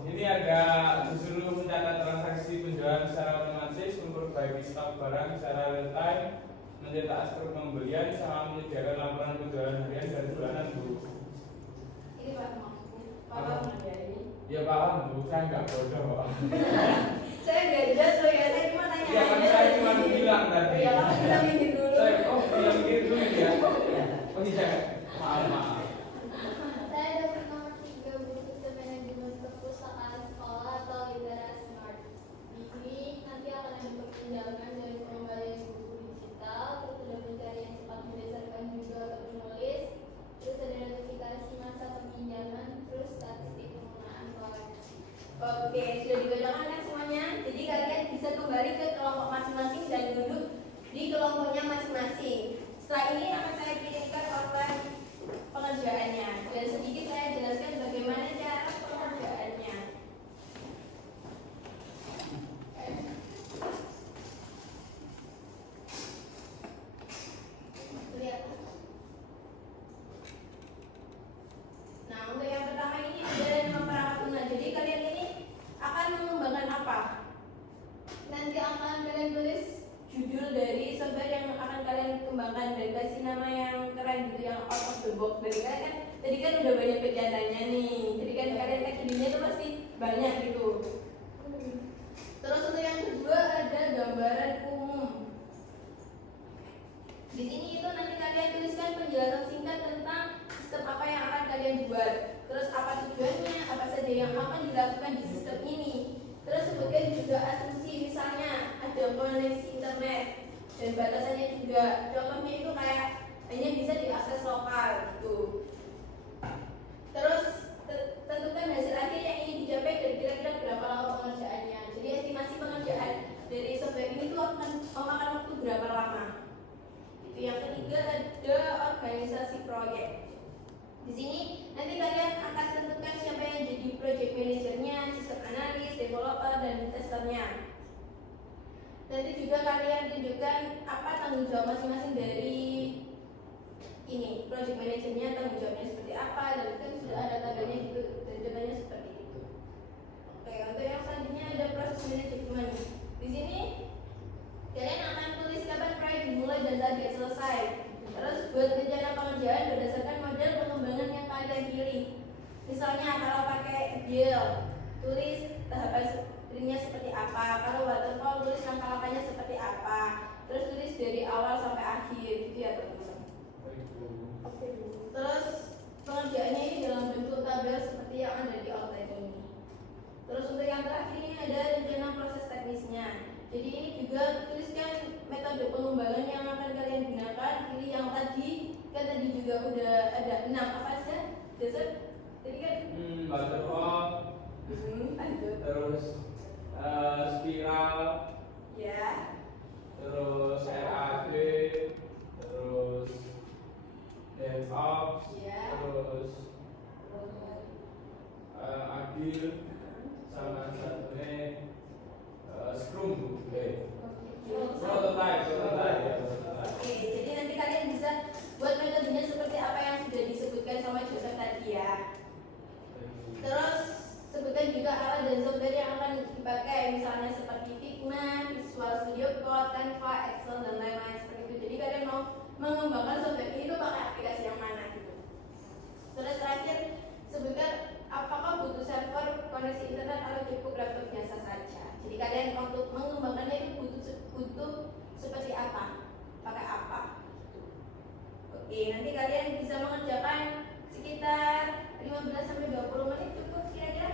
Ini agak disuruh mencatat transaksi penjualan secara otomatis, memperbaiki stok barang secara real time, mencetak aspek pembelian, sama menyediakan laporan penjualan harian dan bulanan Bu. Ini Pak maksudnya. Paham nggak ya ini? Ya paham Bu, saya nggak bodoh kok. Saya nggak jelas loh ya. Saya cuma tanya Ya kan aja. saya cuma bilang tadi. Ya kamu bisa mikir dulu. Saya bilang gitu dulu ya. Oh iya, maaf. Saya dapat nomor 3 Bu, sistem manajemen perpustakaan sekolah atau literasi smart. Di sini nanti akan ada perpindahan dari pengembalian buku digital, terus ada pencarian cepat berdasarkan juga penulis, terus ada notifikasi masa peminjaman, terus statistik penggunaan koleksi. Oke, sudah dibacakan kan semuanya? Jadi kalian bisa kembali ke kelompok masing-masing dan duduk di kelompoknya masing-masing. Setelah ini akan saya kirimkan online pengerjaannya. Dan sedikit saya jelaskan bagaimana cara pengerjaannya. Lihat. Nah, untuk yang pertama ini ada nama perangkat lunak. Jadi kalian ini akan mengembangkan apa? Nanti akan kalian tulis judul dari software yang akan kalian kembangkan dan kasih nama yang keren gitu, yang out of the box. Dari kalian kan tadi kan udah banyak kegiatannya nih. Jadi kan kalian tag idenya tuh pasti banyak gitu. Terus untuk yang kedua ada gambaran umum. Di sini itu nanti kalian tuliskan penjelasan singkat tentang sistem apa yang akan kalian buat. Terus apa tujuannya, apa saja yang akan dilakukan di sistem ini. Terus sebutkan juga asumsi, misalnya ada koneksi internet dan batasannya juga. Contohnya itu kayak hanya bisa diakses lokal gitu. Terus tentukan hasil akhir yang ingin dicapai dan kira-kira berapa lama pengerjaannya. Jadi estimasi pengerjaan dari software ini tuh akan memakan waktu berapa lama. Itu yang ketiga ada organisasi proyek. Di sini nanti kalian akan tentukan siapa yang jadi project manajernya, sistem analis, developer, dan testernya. Nanti juga kalian tunjukkan apa tanggung jawab masing-masing dari ini, project manajernya tanggung jawabnya seperti apa, dan kan sudah ada tabelnya gitu, dan contohnya seperti itu. Oke, untuk yang selanjutnya ada proses manajemen. Di sini kalian akan tulis kapan proyek dimulai dan target selesai. Terus buat rencana pengerjaan berdasarkan model pengembangan yang kalian pilih. Misalnya kalau pakai agile, tulis tahapan sprintnya seperti apa. Kalau waterfall, tulis langkah-langkahnya seperti apa. Terus tulis dari awal sampai akhir gitu ya teman-teman. Terus pengerjaannya ini dalam bentuk tabel seperti yang ada di outline ini. Terus untuk yang terakhir ini ada rencana proses teknisnya. Jadi ini juga tuliskan metode pengembangan yang akan kalian gunakan. Pilih yang tadi, kan tadi juga udah ada 6 apa saja? Joseph? Tadi kan? Waterfall. Lanjut. Terus spiral. Ya. Terus RAD. Terus DevOps. Ya. Terus agile. Sama satunya Scrum. Prototype. Oke, jadi nanti kalian bisa buat metodenya seperti apa yang sudah disebutkan sama Joseph tadi ya. Terus sebutkan juga alat dan software yang akan dipakai, misalnya seperti Figma, Visual Studio Code, Canva, Excel, dan lain-lain seperti itu. Jadi kalian mau mengembangkan software ini pakai aplikasi yang mana gitu. Terus terakhir sebutkan apakah butuh server, koneksi internet, atau cukup laptop biasa saja. Jadi kalian untuk mengembangkannya itu butuh seperti apa, pakai apa. Oke, nanti kalian bisa mengerjakan sekitar 15-20 menit, cukup kira-kira?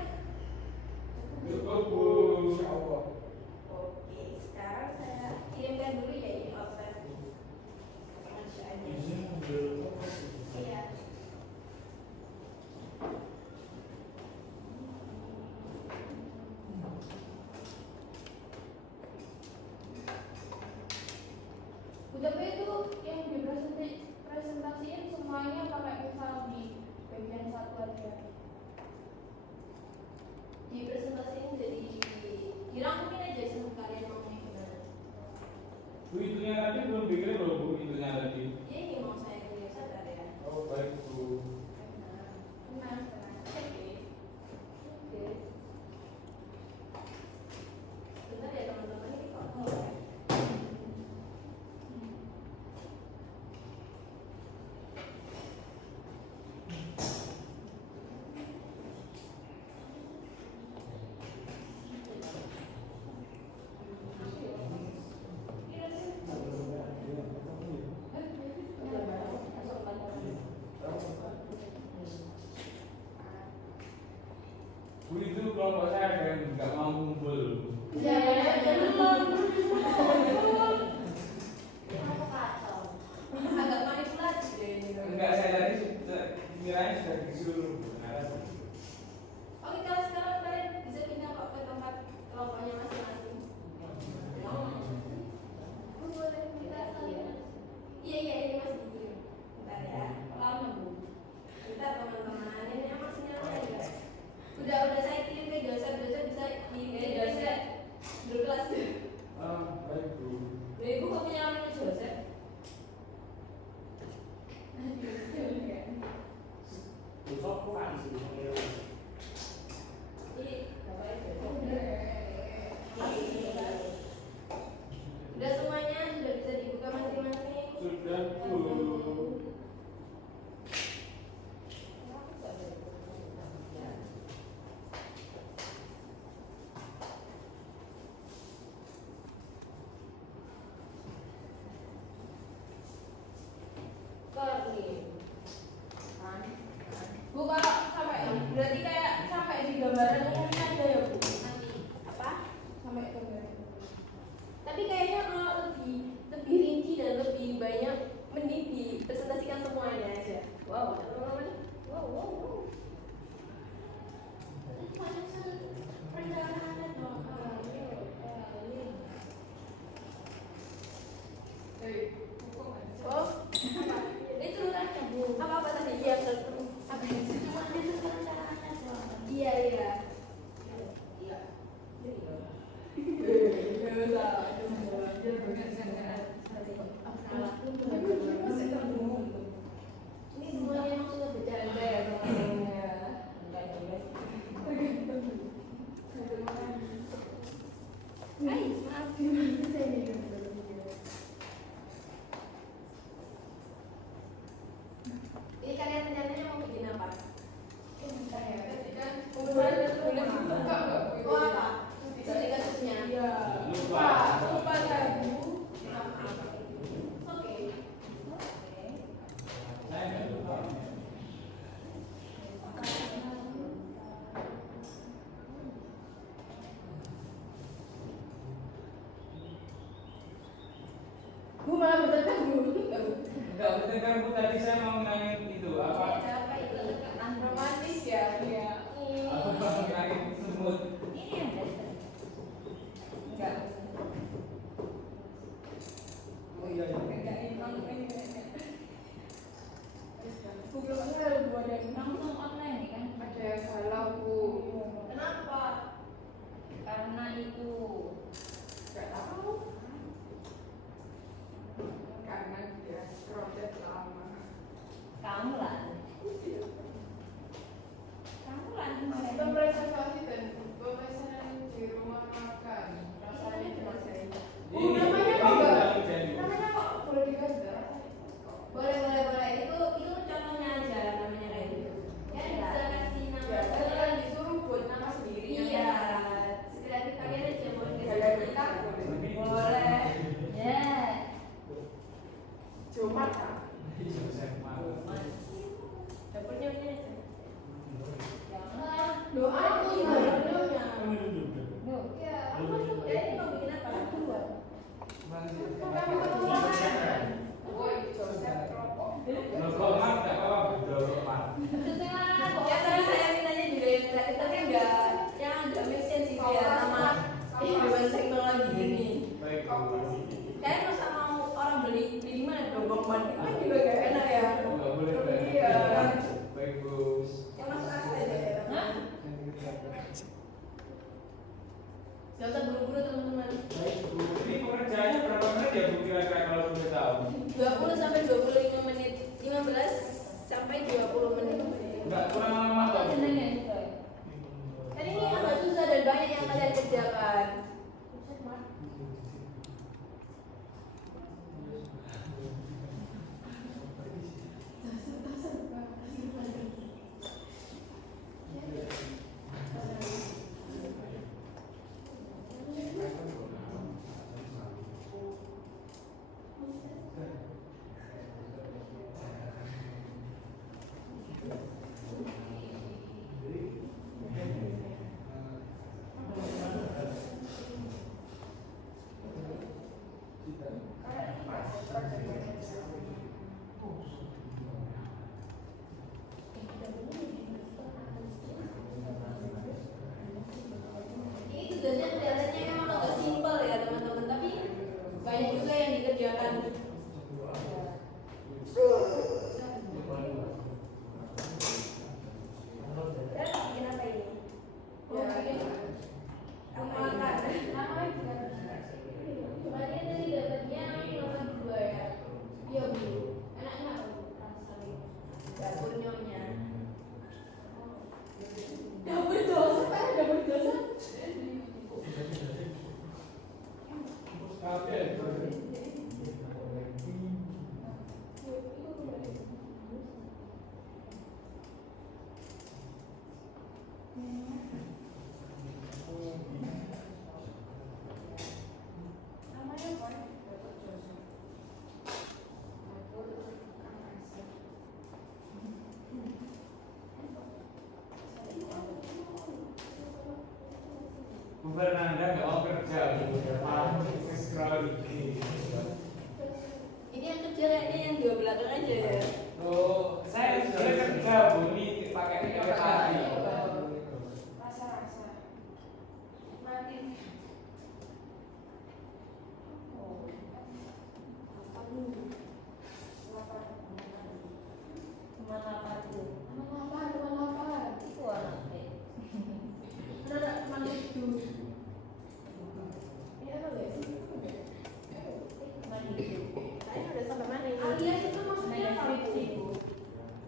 Cukup Bu. Insyaallah. Oke, sekarang saya kirimkan dulu ya ini outline pengerjaannya. Iya. Tapi itu yang dipresentasiin semuanya pakai misal di bagian satu aja. Di presentasi ini jadi dirangkumin aja sama kalian maunya gimana. Bu, itunya tadi belum dikirim loh Bu, itunya tadi. Ya ini mau saya kirim sadar ya. Oh baik Bu. Tenang. Oke. Bentar ya teman-teman, ini kok mulai. Maaf, saya ini. Ini kalian rencananya mau bikin apa? Oh apa? Studi kasusnya. Lupa. Oke. Saya nggak lupa. Bu malah bertengkar bu. Enggak, bertengkar Bu, tadi saya mau nanya itu apa? Ada apa itu? Romantis ya? Iya. Apa nanya semut? Ini ada. Enggak. Oh iya iya. Langsung online nih kan? Ada yang salah bu. Kenapa? Karena itu Gak tahu. Karena dia proses lama. kamu lah. Kamu lah kemarin. Reservasi dan pemesanan di rumah makan. Rasanya cuma saya. Ini udah jadi. Namanya kok boleh diganti? Boleh. Itu contohnya aja namanya kayak gitu. Ya bisa kasih nama. Jangan disuruh buat nama sendiri. Iya. Sekreatif kalian aja mau dikasih kita. Boleh. Ya. Jumat kan? Iya, saya mau. Dapurnya ini aja. Jangan. Doa aku sebenarnya. Yuk. Ya, aku ya ini mau bikin apa? Gimana sih? Woi, Joseph rokok. Rokok Mat, nggak apa-apa, berdorok Mat. Ya tadi saya mintanya juga yang kreatif tapi enggak yang agak make sense sih ya sama kehidupan teknologi ini. Baik Bu. Kalian masa mau orang beli di mana dong kan juga gak enak ya. Nggak boleh Baik. Iya. Baik Bu. Yang masuk akal aja ya. Hah? Gak usah buru-buru teman-teman. Baik Bu. Ini pengerjaannya berapa menit ya Bu kira-kira kalau boleh tahu? 20 sampai 25 menit, 15 sampai 20 menit. Enggak kurang lama toh. Senengnya itu. Kan ini agak susah dan banyak yang kalian kerjakan. Ini tugasnya kelihatannya memang agak simpel ya teman-teman, tapi banyak juga yang dikerjakan. Dan bikin apa ini? Ya, bikin makan. Kemarin tadi dapatnya nomor 2 ya. Iya Bu. Enak-enak rasanya. Dapur nyonya. Dapur dosa, kan dapur dosa. Namanya apa? Dapur dosa. Dapur Kang Asep. Bu Fernanda nggak mau kerja Bu. Malah scroll ini. Ini yang kecil kayaknya yang dua belakang aja ya. Oh, saya sudah kerja Bu. Ini pakai ini pakai tadi. Rasa-rasa. Mati. Teman apa tuh? Teman apa? Itu anak Ada teman itu. Ini apa guys? teman itu. Saya udah sampai mana ini? Alias itu maksudnya apa? Skripsi, Bu.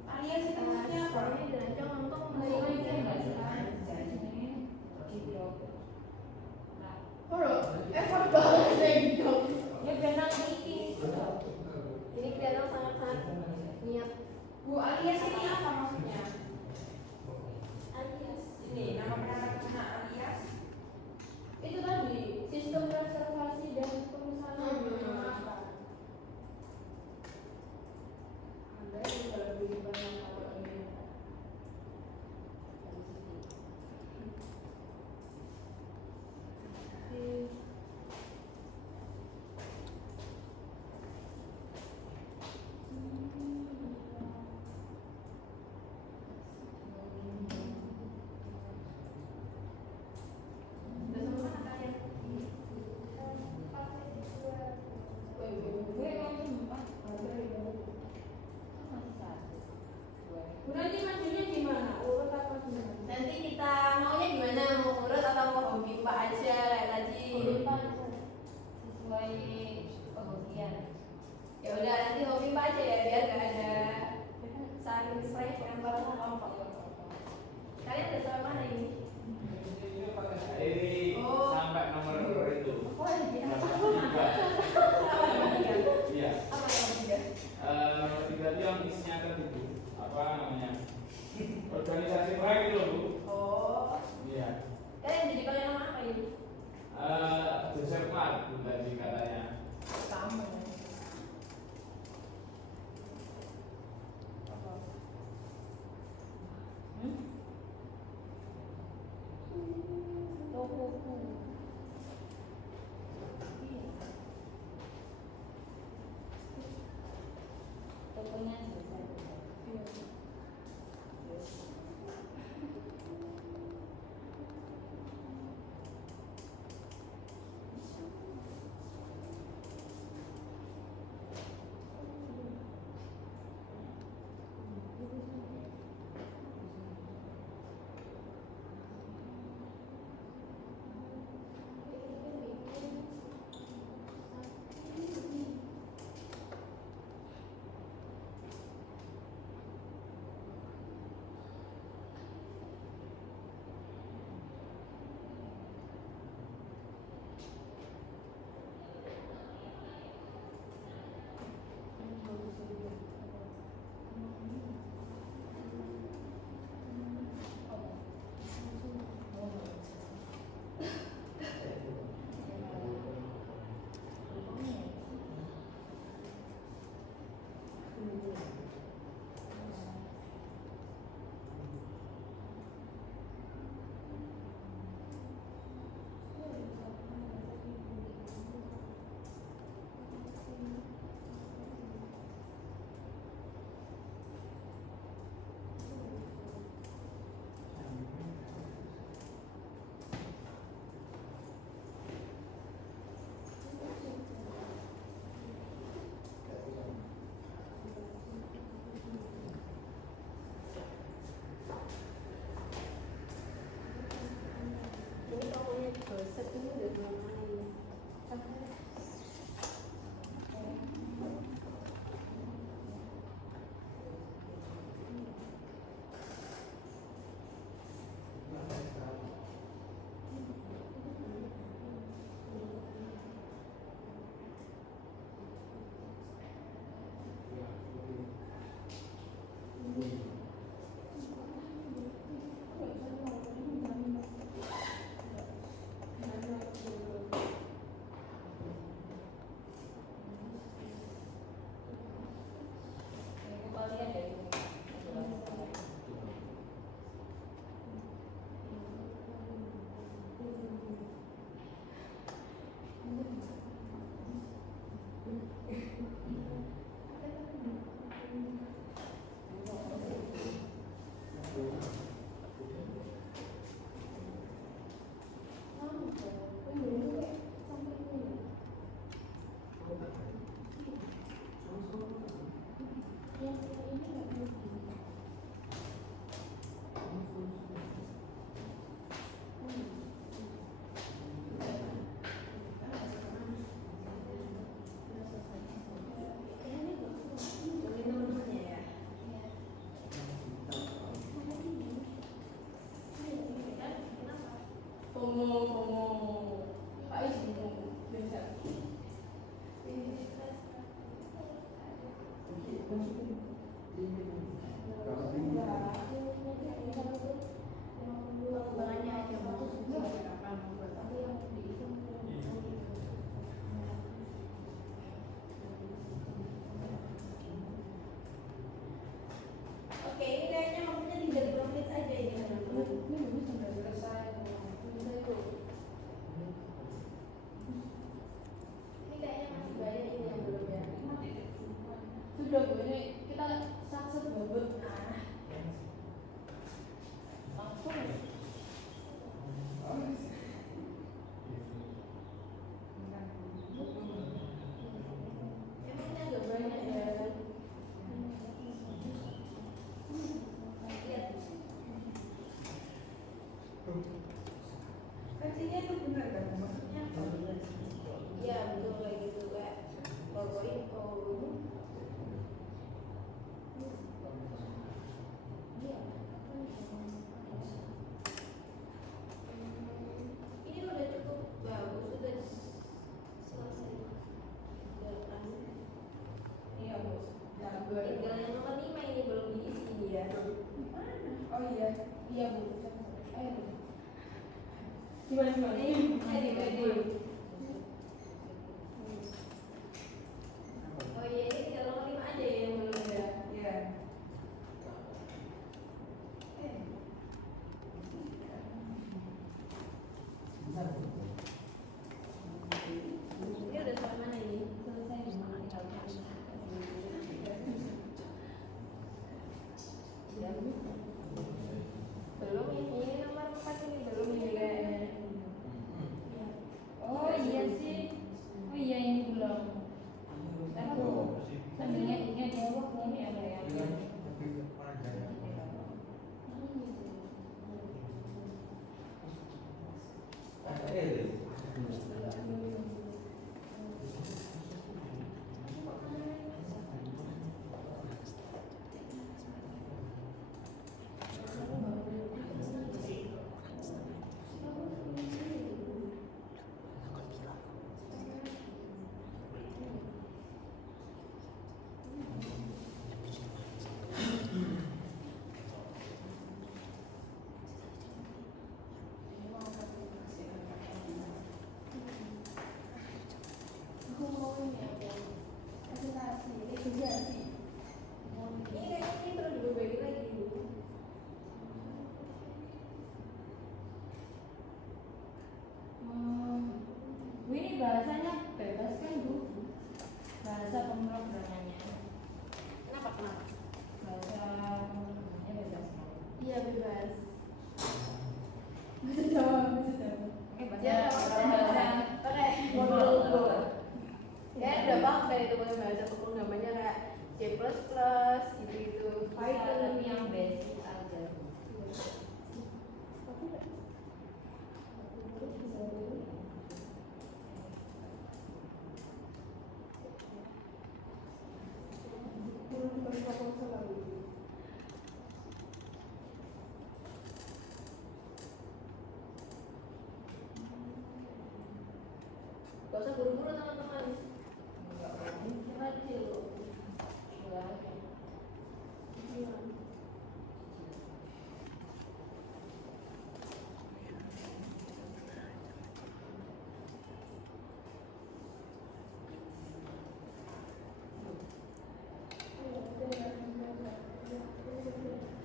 Alias itu maksudnya apa? Ini dan untung Masuk aja masuk nggak aja. sih? Gitu. sesuai kehobian. Ya udah nanti hobi Pak aja ya biar gak ada saling distract lempar kelompok. Kalian udah sampai mana ini? Ini Oh. sampai nomor itu. Oh iya. Tiga. Apa nomor 3? Iya. Apa nomor 3? Nomor 3 itu yang isinya tadi Bu. Apa namanya? Organisasi proyek itu loh Bu. Oh. Iya. Kalian jadi pakai nama apa ini? Joseph Mark Bu tadi katanya. Kamu. Tokoku. Tokonya selesai. Gimana? Oh iya, ini tinggal nomor 5 aja ya yang belum ada. Iya. Ini udah sampai mana ini? Belum ini nomor 4 ini belum ini kayaknya. Oh iya sih. Oh iya ini belum. Tadinya ini ada yang Aku mau ini apa? Presentasi, negosiasi. Ini kayaknya ini perlu diperbaiki lagi dulu. Bu ini bahasanya bebas kan Bu? Bahasa pemrogramannya. Kenapa? Bahasa pemrogramannya bebas. Iya bebas. Bisa jawab, bisa jawab. Oke, Ya, pakai monologo. Ya udah paham kayak itu pakai bahasa pemrogramannya kayak C++ gitu-gitu. Python tapi yang basic aja. Gak usah buru-buru teman-teman. Kecil Bu.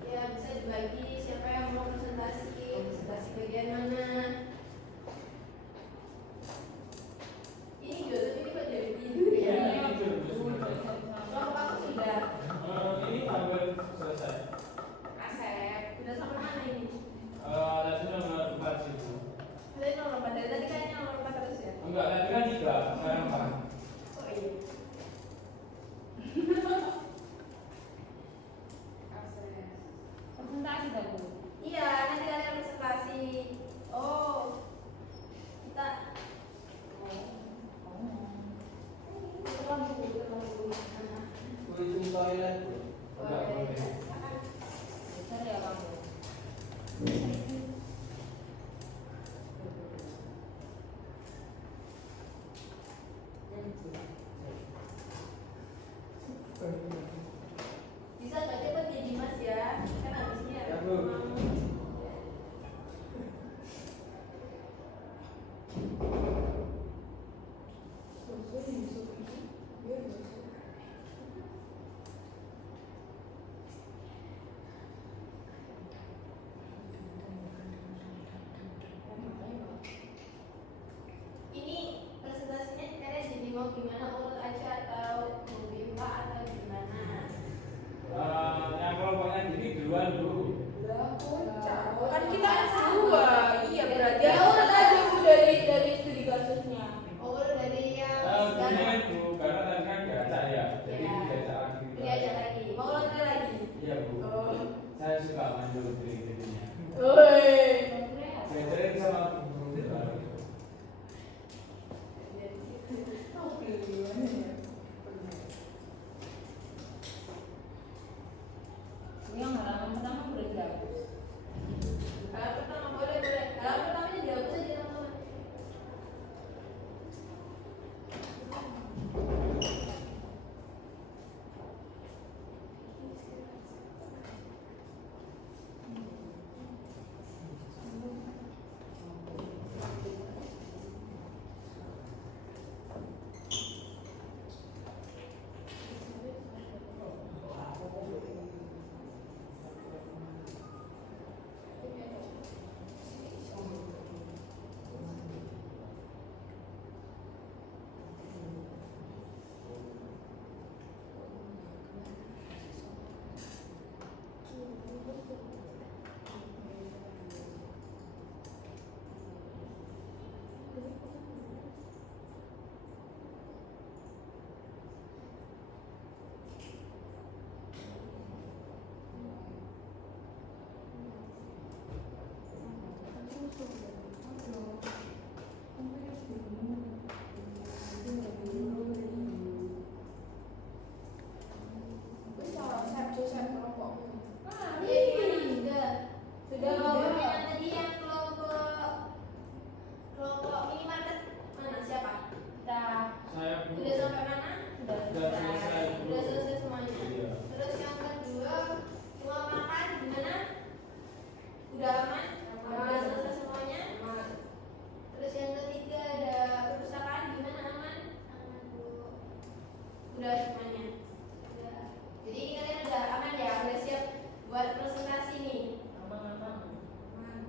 Ya bisa dibagi siapa yang mau presentasi bagian mana. Ini Joseph ini kok jadi tidur ya? Iya, tidur. Kelompok aku sudah. Ini hampir selesai. Asep, udah sampai mana ini? Tadi nomor 4 sih Bu. Tadi nomor 4, dari tadi kayaknya nomor 4 terus ya? Enggak, tadi kan 3, sekarang 4. Oh iya. Asep. Presentasi dah Bu. Iya, nanti kalian presentasi. Oh, kita Ujung toilet. Enggak boleh. Besar ya kamu. bisa nggak cepet ya Dimas ya? Kan habisnya. Ya, Bu. Ini presentasinya kalian jadi mau gimana, urut aja atau mau bimpa atau gimana? Yang kelompoknya gini duluan dulu. Kan kita kan dua, iya berarti. Ya urut aja Bu dari studi kasusnya. Oh, urut dari yang Begini sekarang. Bu, karena tadi kan diajak ya, jadi Ya. diajak lagi. Ini aja lagi. Mau urut lagi? Iya Bu. Oh. Saya suka manjur dirinya. Woi. Belajarin sama guru. Yang halaman pertama udah dihapus. Udah semuanya. Jadi ini kalian udah aman ya, udah siap buat presentasi nih. Aman.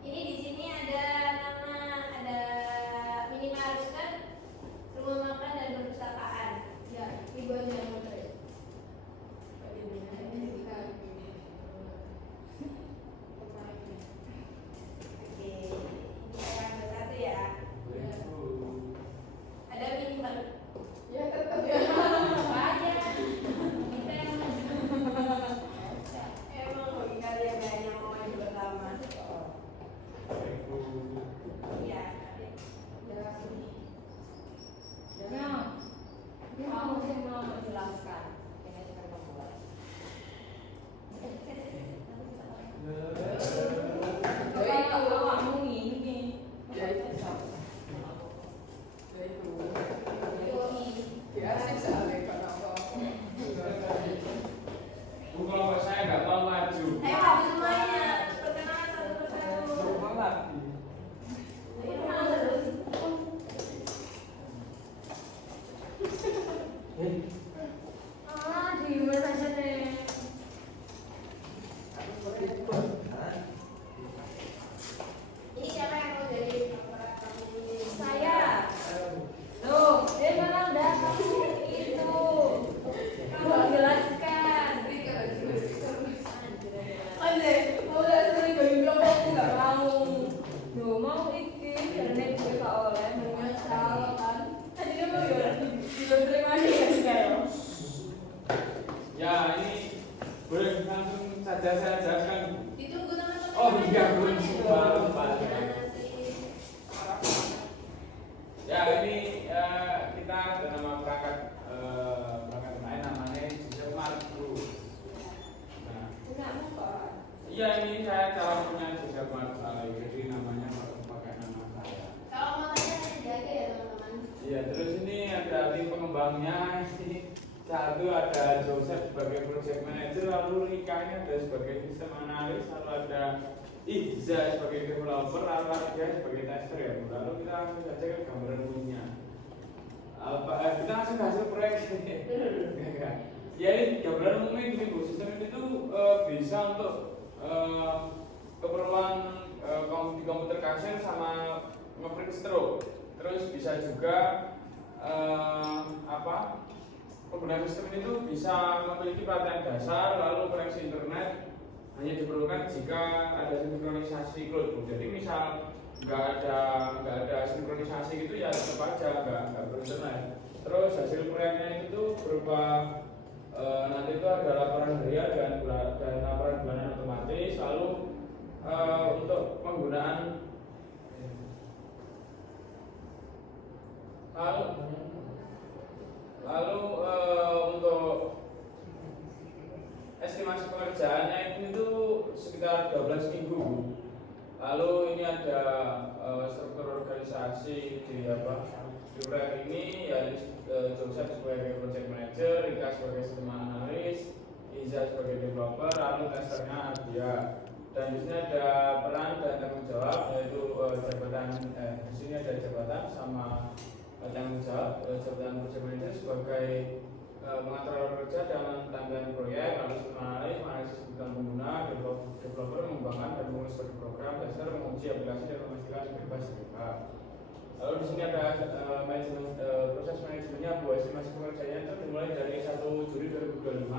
Ini di sini ada nama, ada minimalis kan, rumah makan dan perpustakaan. Ya, ibu aja yang mau tanya. Oke, ini saya ambil satu ya. Ada minimal. Ya tetap ya. Apa aja. Kita yang emang bagi kalian yang mau maju pertama. Iya. Kamu sih mau menjelaskan ini akan membuat. Kalau kamu ini, Ya itu. Ya asik sekali karena apa-apa. Bu, kalau saya nggak mau maju. Ayo maju semuanya. Perkenalan satu persatu. Coba lagi. di mana aja nih? Ini siapa yang mau jadi Saya. Loh, mana udah kamu itu? Kamu jelaskan. Oke, mau udah sering bagi berapa aku nggak mau. Loh, mau iki karena juga oleh Menyesal kan? Tadi dia mau ya terima kasih ya. Ya, ini boleh langsung saja saya jelaskan. Ditunggu teman-teman. Oh iya, belum semua. Gimana sih? Ya, ini kita ada nama perangkat lain namanya Joseph Marco. Nah, Enggak muka. iya ini saya calon punya Joseph Marco, jadi namanya pakai nama saya. Kalau mau tanya aja ya teman-teman. Iya, terus ini ada tim pengembangnya. Ini satu ada Joseph sebagai project manager, lalu Rika ini ada sebagai sistem analis, lalu ada Iza sebagai developer, lalu Arya sebagai tester ya. Lalu kita langsung saja ke gambaran umumnya. Kita langsung ke hasil proyek. Ya ini gambaran umumnya gini Bu, sistem ini tuh bisa untuk keperluan di komputer kasir sama ngeprint stroke. Terus bisa juga penggunaan sistem ini tuh bisa memiliki pelatihan dasar, lalu koneksi internet hanya diperlukan jika ada sinkronisasi cloud. Jadi misal nggak ada sinkronisasi gitu ya tetap aja nggak berinternet. Terus hasil proyeknya itu tuh berupa nanti itu ada laporan harian dan laporan bulanan otomatis. Lalu untuk penggunaan lalu untuk estimasi pengerjaannya itu sekitar 12 minggu. Lalu ini ada struktur organisasi di proyek ini, ya Joseph sebagai project manager, Rika sebagai sistem analis, Iza sebagai developer, lalu testernya Ardia. Dan di sini ada peran dan tanggung jawab, yaitu jabatan di sini ada jabatan sama tanggung jawab. Jabatan project manager sebagai pengatur kerja dan tanggungan proyek, lalu sistem analis, analisis kebutuhan pengguna, developer mengembangkan dan mengurus suatu program, tester menguji aplikasi dan memastikan bebas mereka. Lalu di sini ada manajemen proses manajemennya, bahwa estimasi pekerjaannya itu dimulai dari 1 Juli 2025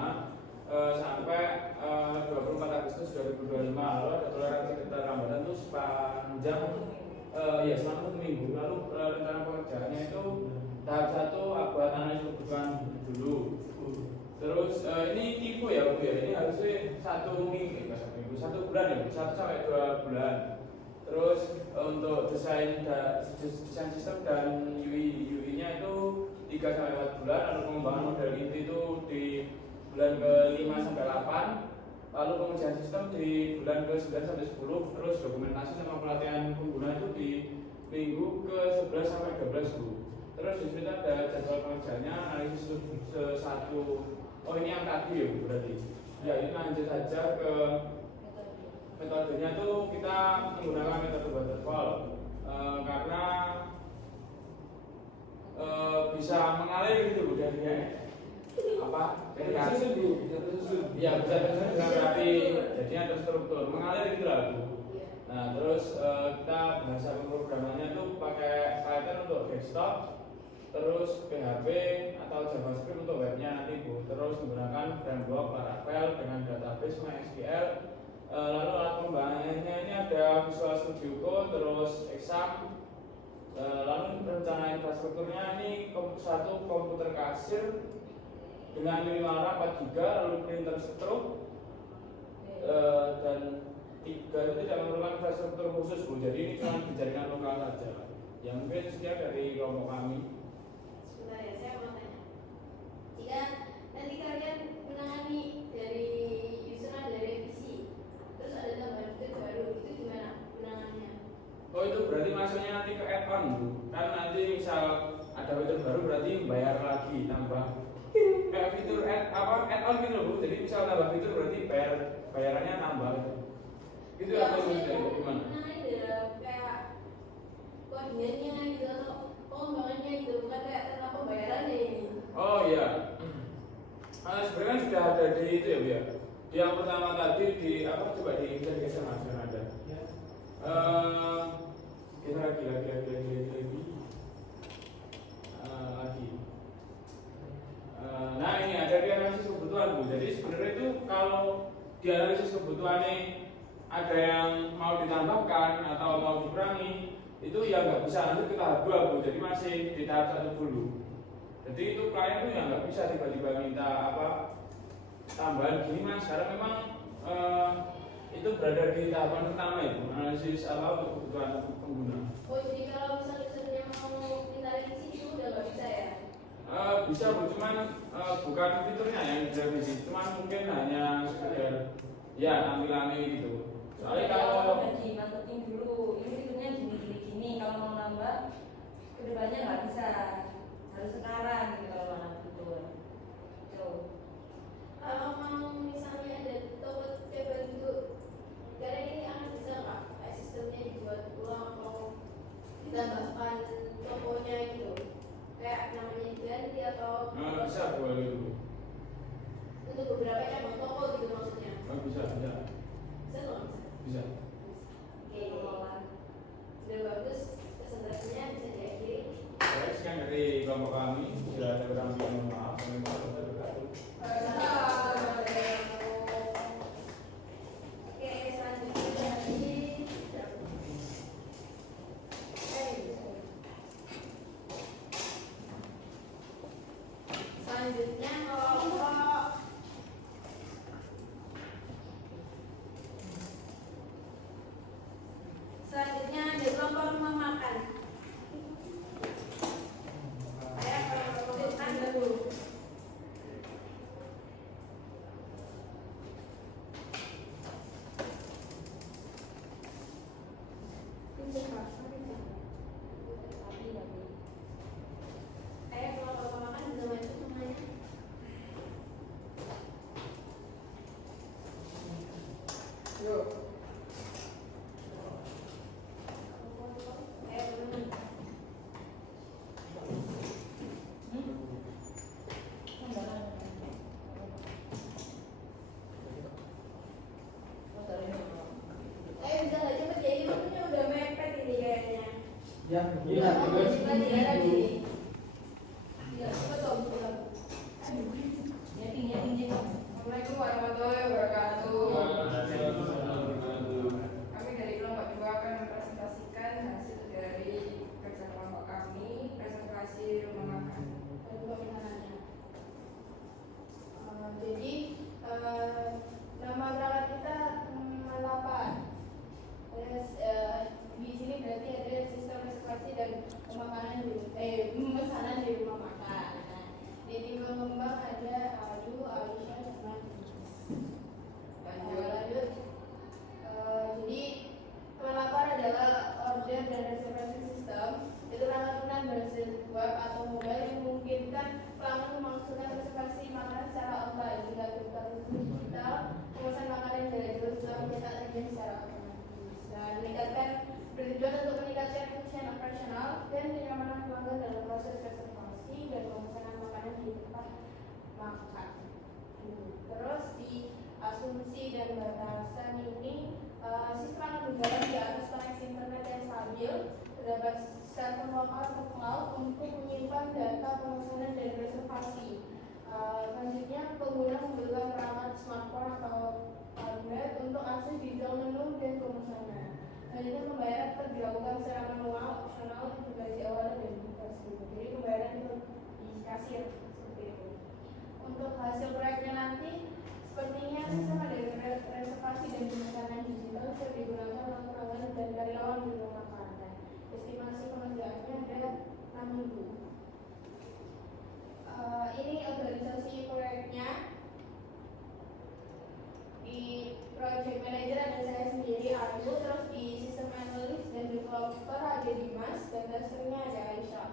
sampai 24 Agustus 2025. Lalu ada toleransi keterlambatan itu sepanjang selama 1 minggu. Lalu rencana pekerjaannya itu tahap 1 buat analisis kebutuhan dulu. Terus ini tipe ya Bu ya, ini harusnya 1 minggu, 1 bulan ya, 1 sampai 2 bulan. Terus untuk desain sistem dan UI-nya itu 3 sampai 4 bulan. Lalu pengembangan model inti itu di bulan ke-5 sampai 8. Lalu pengujian sistem di bulan ke-9 sampai 10. Terus dokumentasi sama pelatihan pengguna itu di minggu ke-11 sampai 12 Bu. Terus di sini ada jadwal pengerjaannya, analisis satu. Oh ini yang tadi ya berarti. Ya ini lanjut saja ke metodenya tuh kita menggunakan metode waterfall karena mengalir gitu Bu dari apa? Dari hasil Bu. Iya, bisa tersusun dengan rapi, jadinya terstruktur, mengalir gitu lah Bu. Nah, terus kita bahasa pemrogramannya tuh pakai Python untuk desktop, terus PHP atau JavaScript untuk webnya nanti Bu. Terus menggunakan framework Laravel dengan database MySQL. Lalu alat pengembangannya ini ada Visual Studio Code, terus Exam. Lalu rencana infrastrukturnya ini satu komputer kasir dengan minimal RAM 4 GB, lalu printer stroke, dan 3 itu tidak memerlukan infrastruktur khusus Bu. Jadi ini cuma di jaringan lokal saja. Yang mungkin sekian dari kelompok kami. Sebentar ya, saya mau tanya. Jika nanti kalian menangani dari user ada revisi, terus ada tambahan fitur baru, itu gimana penanganannya? Oh itu berarti masuknya nanti ke add-on Bu. Kan nanti misal ada fitur baru berarti bayar lagi tambah. Kayak fitur add-on gitu loh Bu. Jadi misal tambah fitur berarti bayarannya tambah. Itu Ya, apa maksudnya maksudnya gimana? menangani dalam kayak kodenya gitu atau pengembangannya gitu, bukan kayak tentang pembayarannya ini. Oh iya. Sebenarnya sudah ada di itu ya Bu ya. Di yang pertama tadi di apa coba di bisa digeser Mas yang ada. Kita lagi. Nah ini ada di analisis kebutuhan Bu. Jadi sebenarnya itu kalau di analisis kebutuhannya ada yang mau ditambahkan atau mau dikurangi, itu ya nggak bisa, nanti ke tahap 2 Bu. Jadi masih di tahap 1 dulu. Jadi itu klien tuh yang nggak bisa tiba-tiba minta apa tambahan gini Mas, karena memang itu berada di tahapan pertama itu analisis apa untuk kebutuhan pengguna. Oh jadi kalau misalnya usernya mau minta revisi itu udah nggak bisa ya? Bisa Bu, cuman bukan fiturnya yang direvisi, cuman mungkin hanya sekedar ya tampilannya gitu. Soalnya kalau dimasukin dulu, ini fiturnya gini, kalau mau nambah kedepannya nggak bisa, harus sekarang gitu kalau mau nambah fitur. Tuh. Kalau mau misalnya ada toko tertentu, karena ini akan bisa nggak kayak sistemnya dibuat ulang atau ditambahkan tokonya gitu, kayak namanya diganti atau bisa boleh dulu. untuk beberapa cabang toko gitu maksudnya. Bisa. Bisa nggak bisa? Bisa. Oke, sudah bagus, presentasinya bisa diakhiri. Baik, sekian dari kelompok kami. Bila ada kurang lebih mohon maaf. Assalamualaikum warahmatullahi wabarakatuh. Oke, selanjutnya dari selanjutnya kelompok selanjutnya ada kelompok rumah makan. Saya kelompok dulu. Saya kelompok rumah makan bisa maju semuanya. Yuk. Saya bisa nggak cepet ya, ini waktunya udah mepet ini kayaknya. Ya, Udah mau lanjut lagi ya lagi nih. Ya, cepet dong, pulang. Assalamualaikum warahmatullahi wabarakatuh. Kami dari kelompok 2 akan mempresentasikan hasil dari kerja kelompok kami, presentasi rumah makan. Jadi nama berangkat kita Malapan. Terus di sini berarti ada sistem reservasi dan pemesanan di rumah makan. Nah, di tim pengembang ada Ayu, Aisyah, sama lanjut. Jadi Malapan adalah order dan reservasi sistem. Itu layanan berbasis web atau mobile yang memungkinkan pelanggan melakukan reservasi makanan secara online hingga berbasis digital, pemesan makanan dari jauh setelah mencetak tagihan secara otomatis. Dan meningkatkan bertujuan untuk meningkatkan efisien operasional dan kenyamanan pelanggan dalam proses reservasi dan pemesanan makan. Terus di asumsi dan batasan ini sistem negara di atas koneksi internet yang stabil, terdapat server lokal atau cloud untuk menyimpan data pemesanan dan reservasi. Selanjutnya pengguna membutuhkan perangkat smartphone atau tablet untuk akses digital menu dan pemesanan. Selanjutnya pembayaran tetap dilakukan secara manual, opsional, informasi awal dan informasi. Jadi pembayaran itu di kasir seperti itu. Untuk hasil proyeknya nanti, sepertinya sistem ada reservasi dan pemesanan digital bisa digunakan oleh pelanggan dan karyawan di rumah makan. Estimasi pengerjaannya ada 6 minggu. Ini organisasi proyeknya. Di project manager ada saya sendiri Ayu, terus di sistem analyst dan developer ada Dimas, dan testernya ada Aisyah.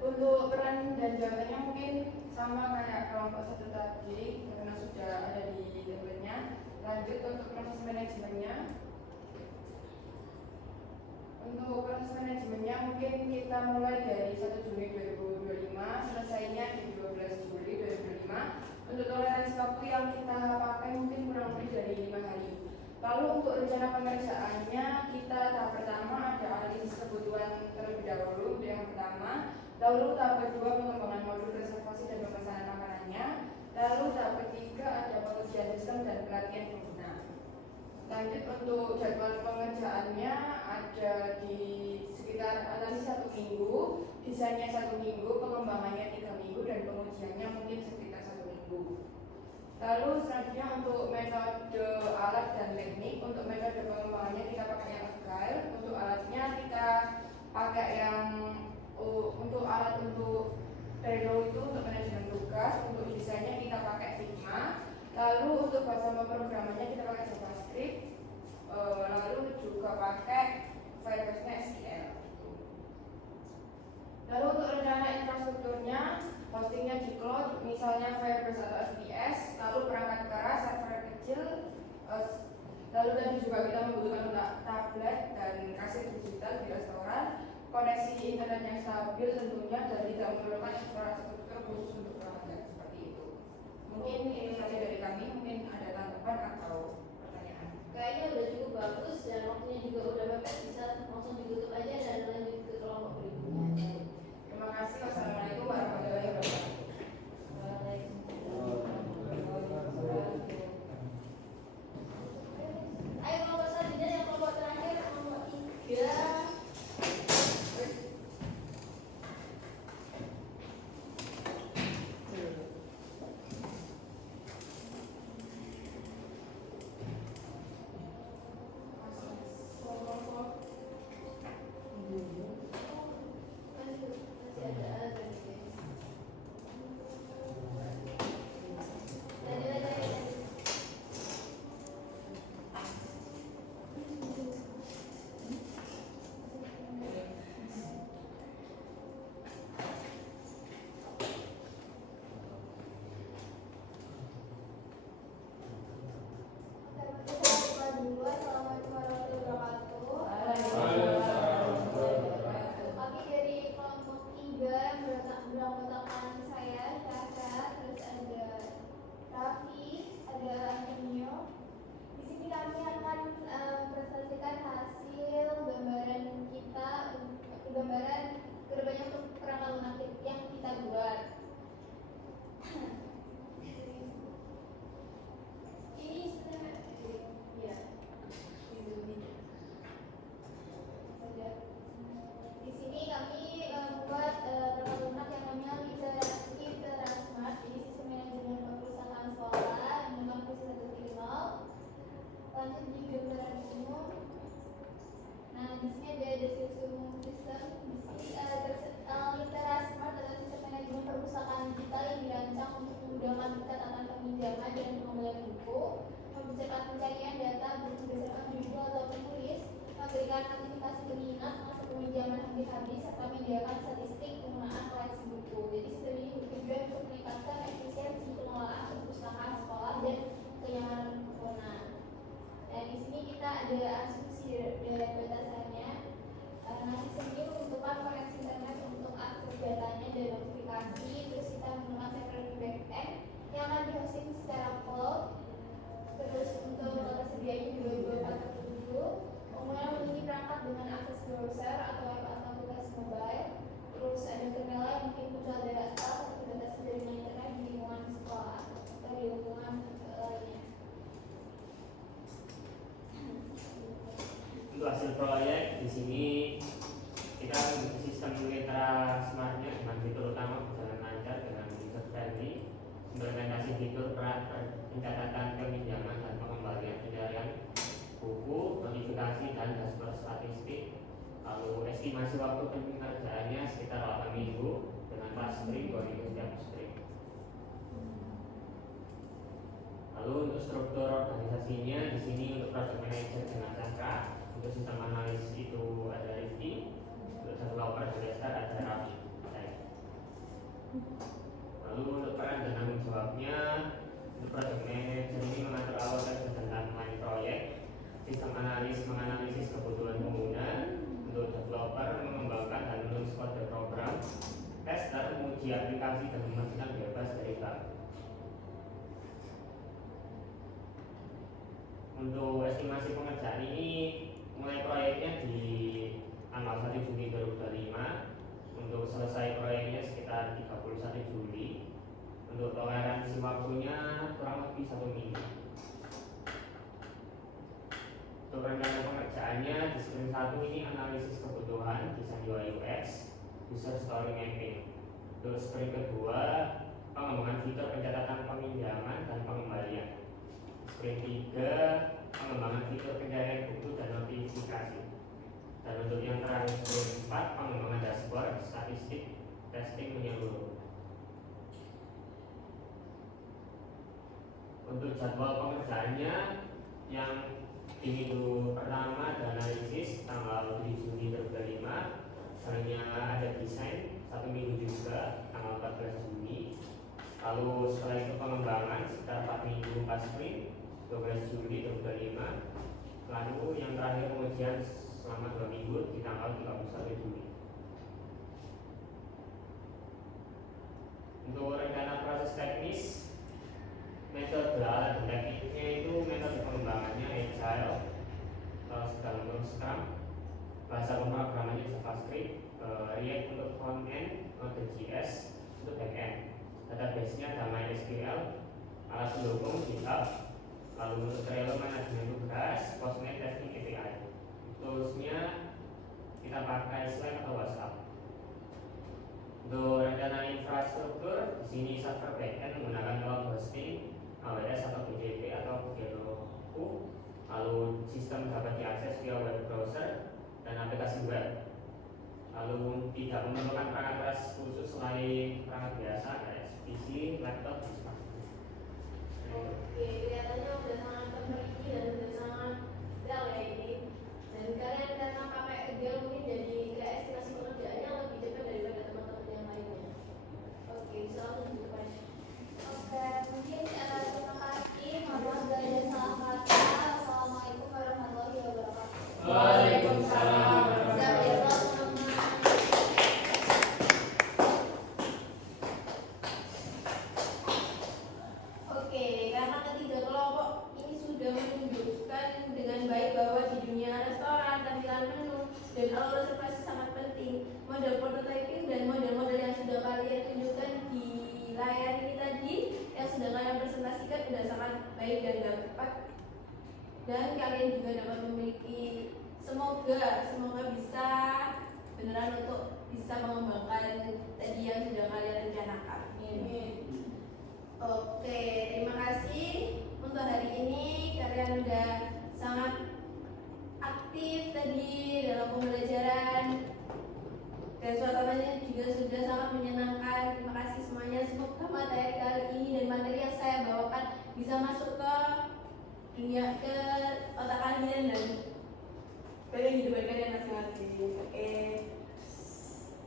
Untuk peran dan jawabannya mungkin sama kayak kelompok satu tadi karena sudah ada di tabelnya. Lanjut untuk proses manajemennya. Untuk proses manajemennya mungkin kita mulai dari 1 Juni 2025, selesainya di 12 Juli 2025. Untuk toleransi waktu yang kita pakai mungkin kurang lebih dari 5 hari. Lalu untuk rencana pengerjaannya kita tahap pertama ada analisis kebutuhan terlebih dahulu yang pertama. Lalu tahap kedua pengembangan modul reservasi dan pemesanan makanannya. Lalu tahap ketiga ada pengujian sistem dan pelatihan pengguna. Lanjut untuk jadwal pengerjaannya ada di sekitar analisis 1 minggu, desainnya 1 minggu, pengembangannya 3 minggu, dan pengujiannya mungkin sekitar 1 minggu. Lalu selanjutnya untuk metode alat dan teknik. Untuk metode pengembangannya kita pakai yang agile. Untuk alatnya kita pakai yang untuk alat untuk Trello itu untuk manajemen tugas. Untuk desainnya kita pakai Figma. Lalu untuk bahasa pemrogramannya kita pakai JavaScript. Lalu juga pakai Firebase-nya SQL. Lalu untuk rencana infrastrukturnya, hostingnya di cloud, misalnya Firebase atau SPS. Lalu perangkat keras, server kecil. Lalu tadi juga kita membutuhkan tablet dan kasir digital di restoran. Koneksi internet yang stabil tentunya, dan tidak memerlukan infrastruktur khusus untuk pelanggan seperti itu. Mungkin ini saja dari kami. Mungkin ada tanggapan atau pertanyaan. Kayaknya udah cukup bagus dan waktunya juga udah mepet, bisa langsung ditutup aja dan lanjut ke kelompok berikutnya. Terima kasih. Wassalamualaikum warahmatullahi wabarakatuh. Ayo kelompok selanjutnya, yang kelompok terakhir, kelompok 3. Untuk hasil proyek di sini kita memiliki sistem mitra smartnya dengan fitur utama berjalan lancar dengan user friendly, implementasi fitur pencatatan peminjaman dan pengembalian pencarian buku, notifikasi dan dashboard statistik. Lalu estimasi waktu pengerjaannya sekitar 8 minggu dengan pas sprint 2 minggu setiap sprint. Lalu untuk struktur organisasinya di sini untuk project manager dengan Chandra, untuk sistem analis itu ada Rifki, untuk developer dasar ada Raffi. Lalu untuk peran dan tanggung jawabnya, untuk project manager ini mengatur alokasi dan timeline proyek, sistem analis menganalisis kebutuhan pengguna, untuk developer mengembangkan dan menulis kode program, tester menguji aplikasi dan memastikan bebas dari bug. Untuk estimasi pengerjaan ini mulai proyeknya di tanggal 1 Juli 2025, untuk selesai proyeknya sekitar 31 Juli. Untuk toleransi waktunya kurang lebih 1 minggu. Untuk rencana pengerjaannya di sprint 1 ini analisis kebutuhan, desain UI UX, user story mapping. Untuk sprint kedua pengembangan fitur pencatatan peminjaman dan pengembalian. Sprint 3 pengembangan fitur pencarian buku dan notifikasi. Dan untuk yang terakhir sprint 4 pengembangan dashboard, statistik, testing menyeluruh. Untuk jadwal pengerjaannya yang di minggu pertama ada analisis tanggal 7 Juni 2025, selanjutnya ada desain 1 minggu juga tanggal 14 Juni. Lalu setelah itu pengembangan sekitar 4 minggu pas sprint 12 Juli 2025. Lalu yang terakhir pengujian selama 2 minggu di tanggal 31 Juli. Untuk rencana proses teknis, metode alat dan tekniknya itu metode pengembangannya agile dalam bentuk Scrum, bahasa pemrogramannya JavaScript, React untuk front-end, Node.js untuk back-end, database-nya MySQL, alat pendukung GitHub. Lalu untuk Trello manajemen tugas, Postman testing API. Toolsnya kita pakai Slack atau WhatsApp. Untuk rencana infrastruktur, di sini server backend menggunakan cloud hosting, AWS atau BTP atau Heroku. Lalu sistem dapat diakses via web browser dan aplikasi web. Lalu tidak memerlukan perangkat keras khusus selain perangkat biasa kayak PC, laptop, bisa. Oke, kelihatannya udah sangat terpeliti dan udah sangat detail ya ini. Dan kalian karena pakai Excel mungkin jadi kayak estimasi pekerjaannya lebih cepat daripada teman-teman yang lainnya. Oke, bisa langsung dimulai. Oke, mungkin terima kasih. Mohon maaf bila ada salah kata. Assalamualaikum warahmatullahi wabarakatuh. Waalaikumsalam. Oke, karena ketiga kelompok ini sudah menunjukkan dengan baik bahwa di dunia restoran, tampilan menu, dan alur reservasi sangat penting. Model prototyping dan model-model yang sudah kalian tunjukkan di layar ini tadi, yang sudah kalian presentasikan sudah sangat baik dan dapat. Dan kalian juga dapat memiliki, semoga bisa beneran untuk bisa mengembangkan tadi yang sudah kalian rencanakan. Oke, terima kasih untuk hari ini. Kalian udah sangat aktif tadi dalam pembelajaran dan suasananya juga sudah sangat menyenangkan. Terima kasih semuanya. Semoga materi kali ini dan materi yang saya bawakan bisa masuk ke dunia, ke otak kalian dan ke kehidupan kalian masing-masing. Oke,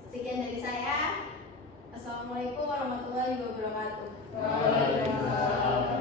sekian dari saya. Assalamualaikum warahmatullahi wabarakatuh. Waalaikumsalam.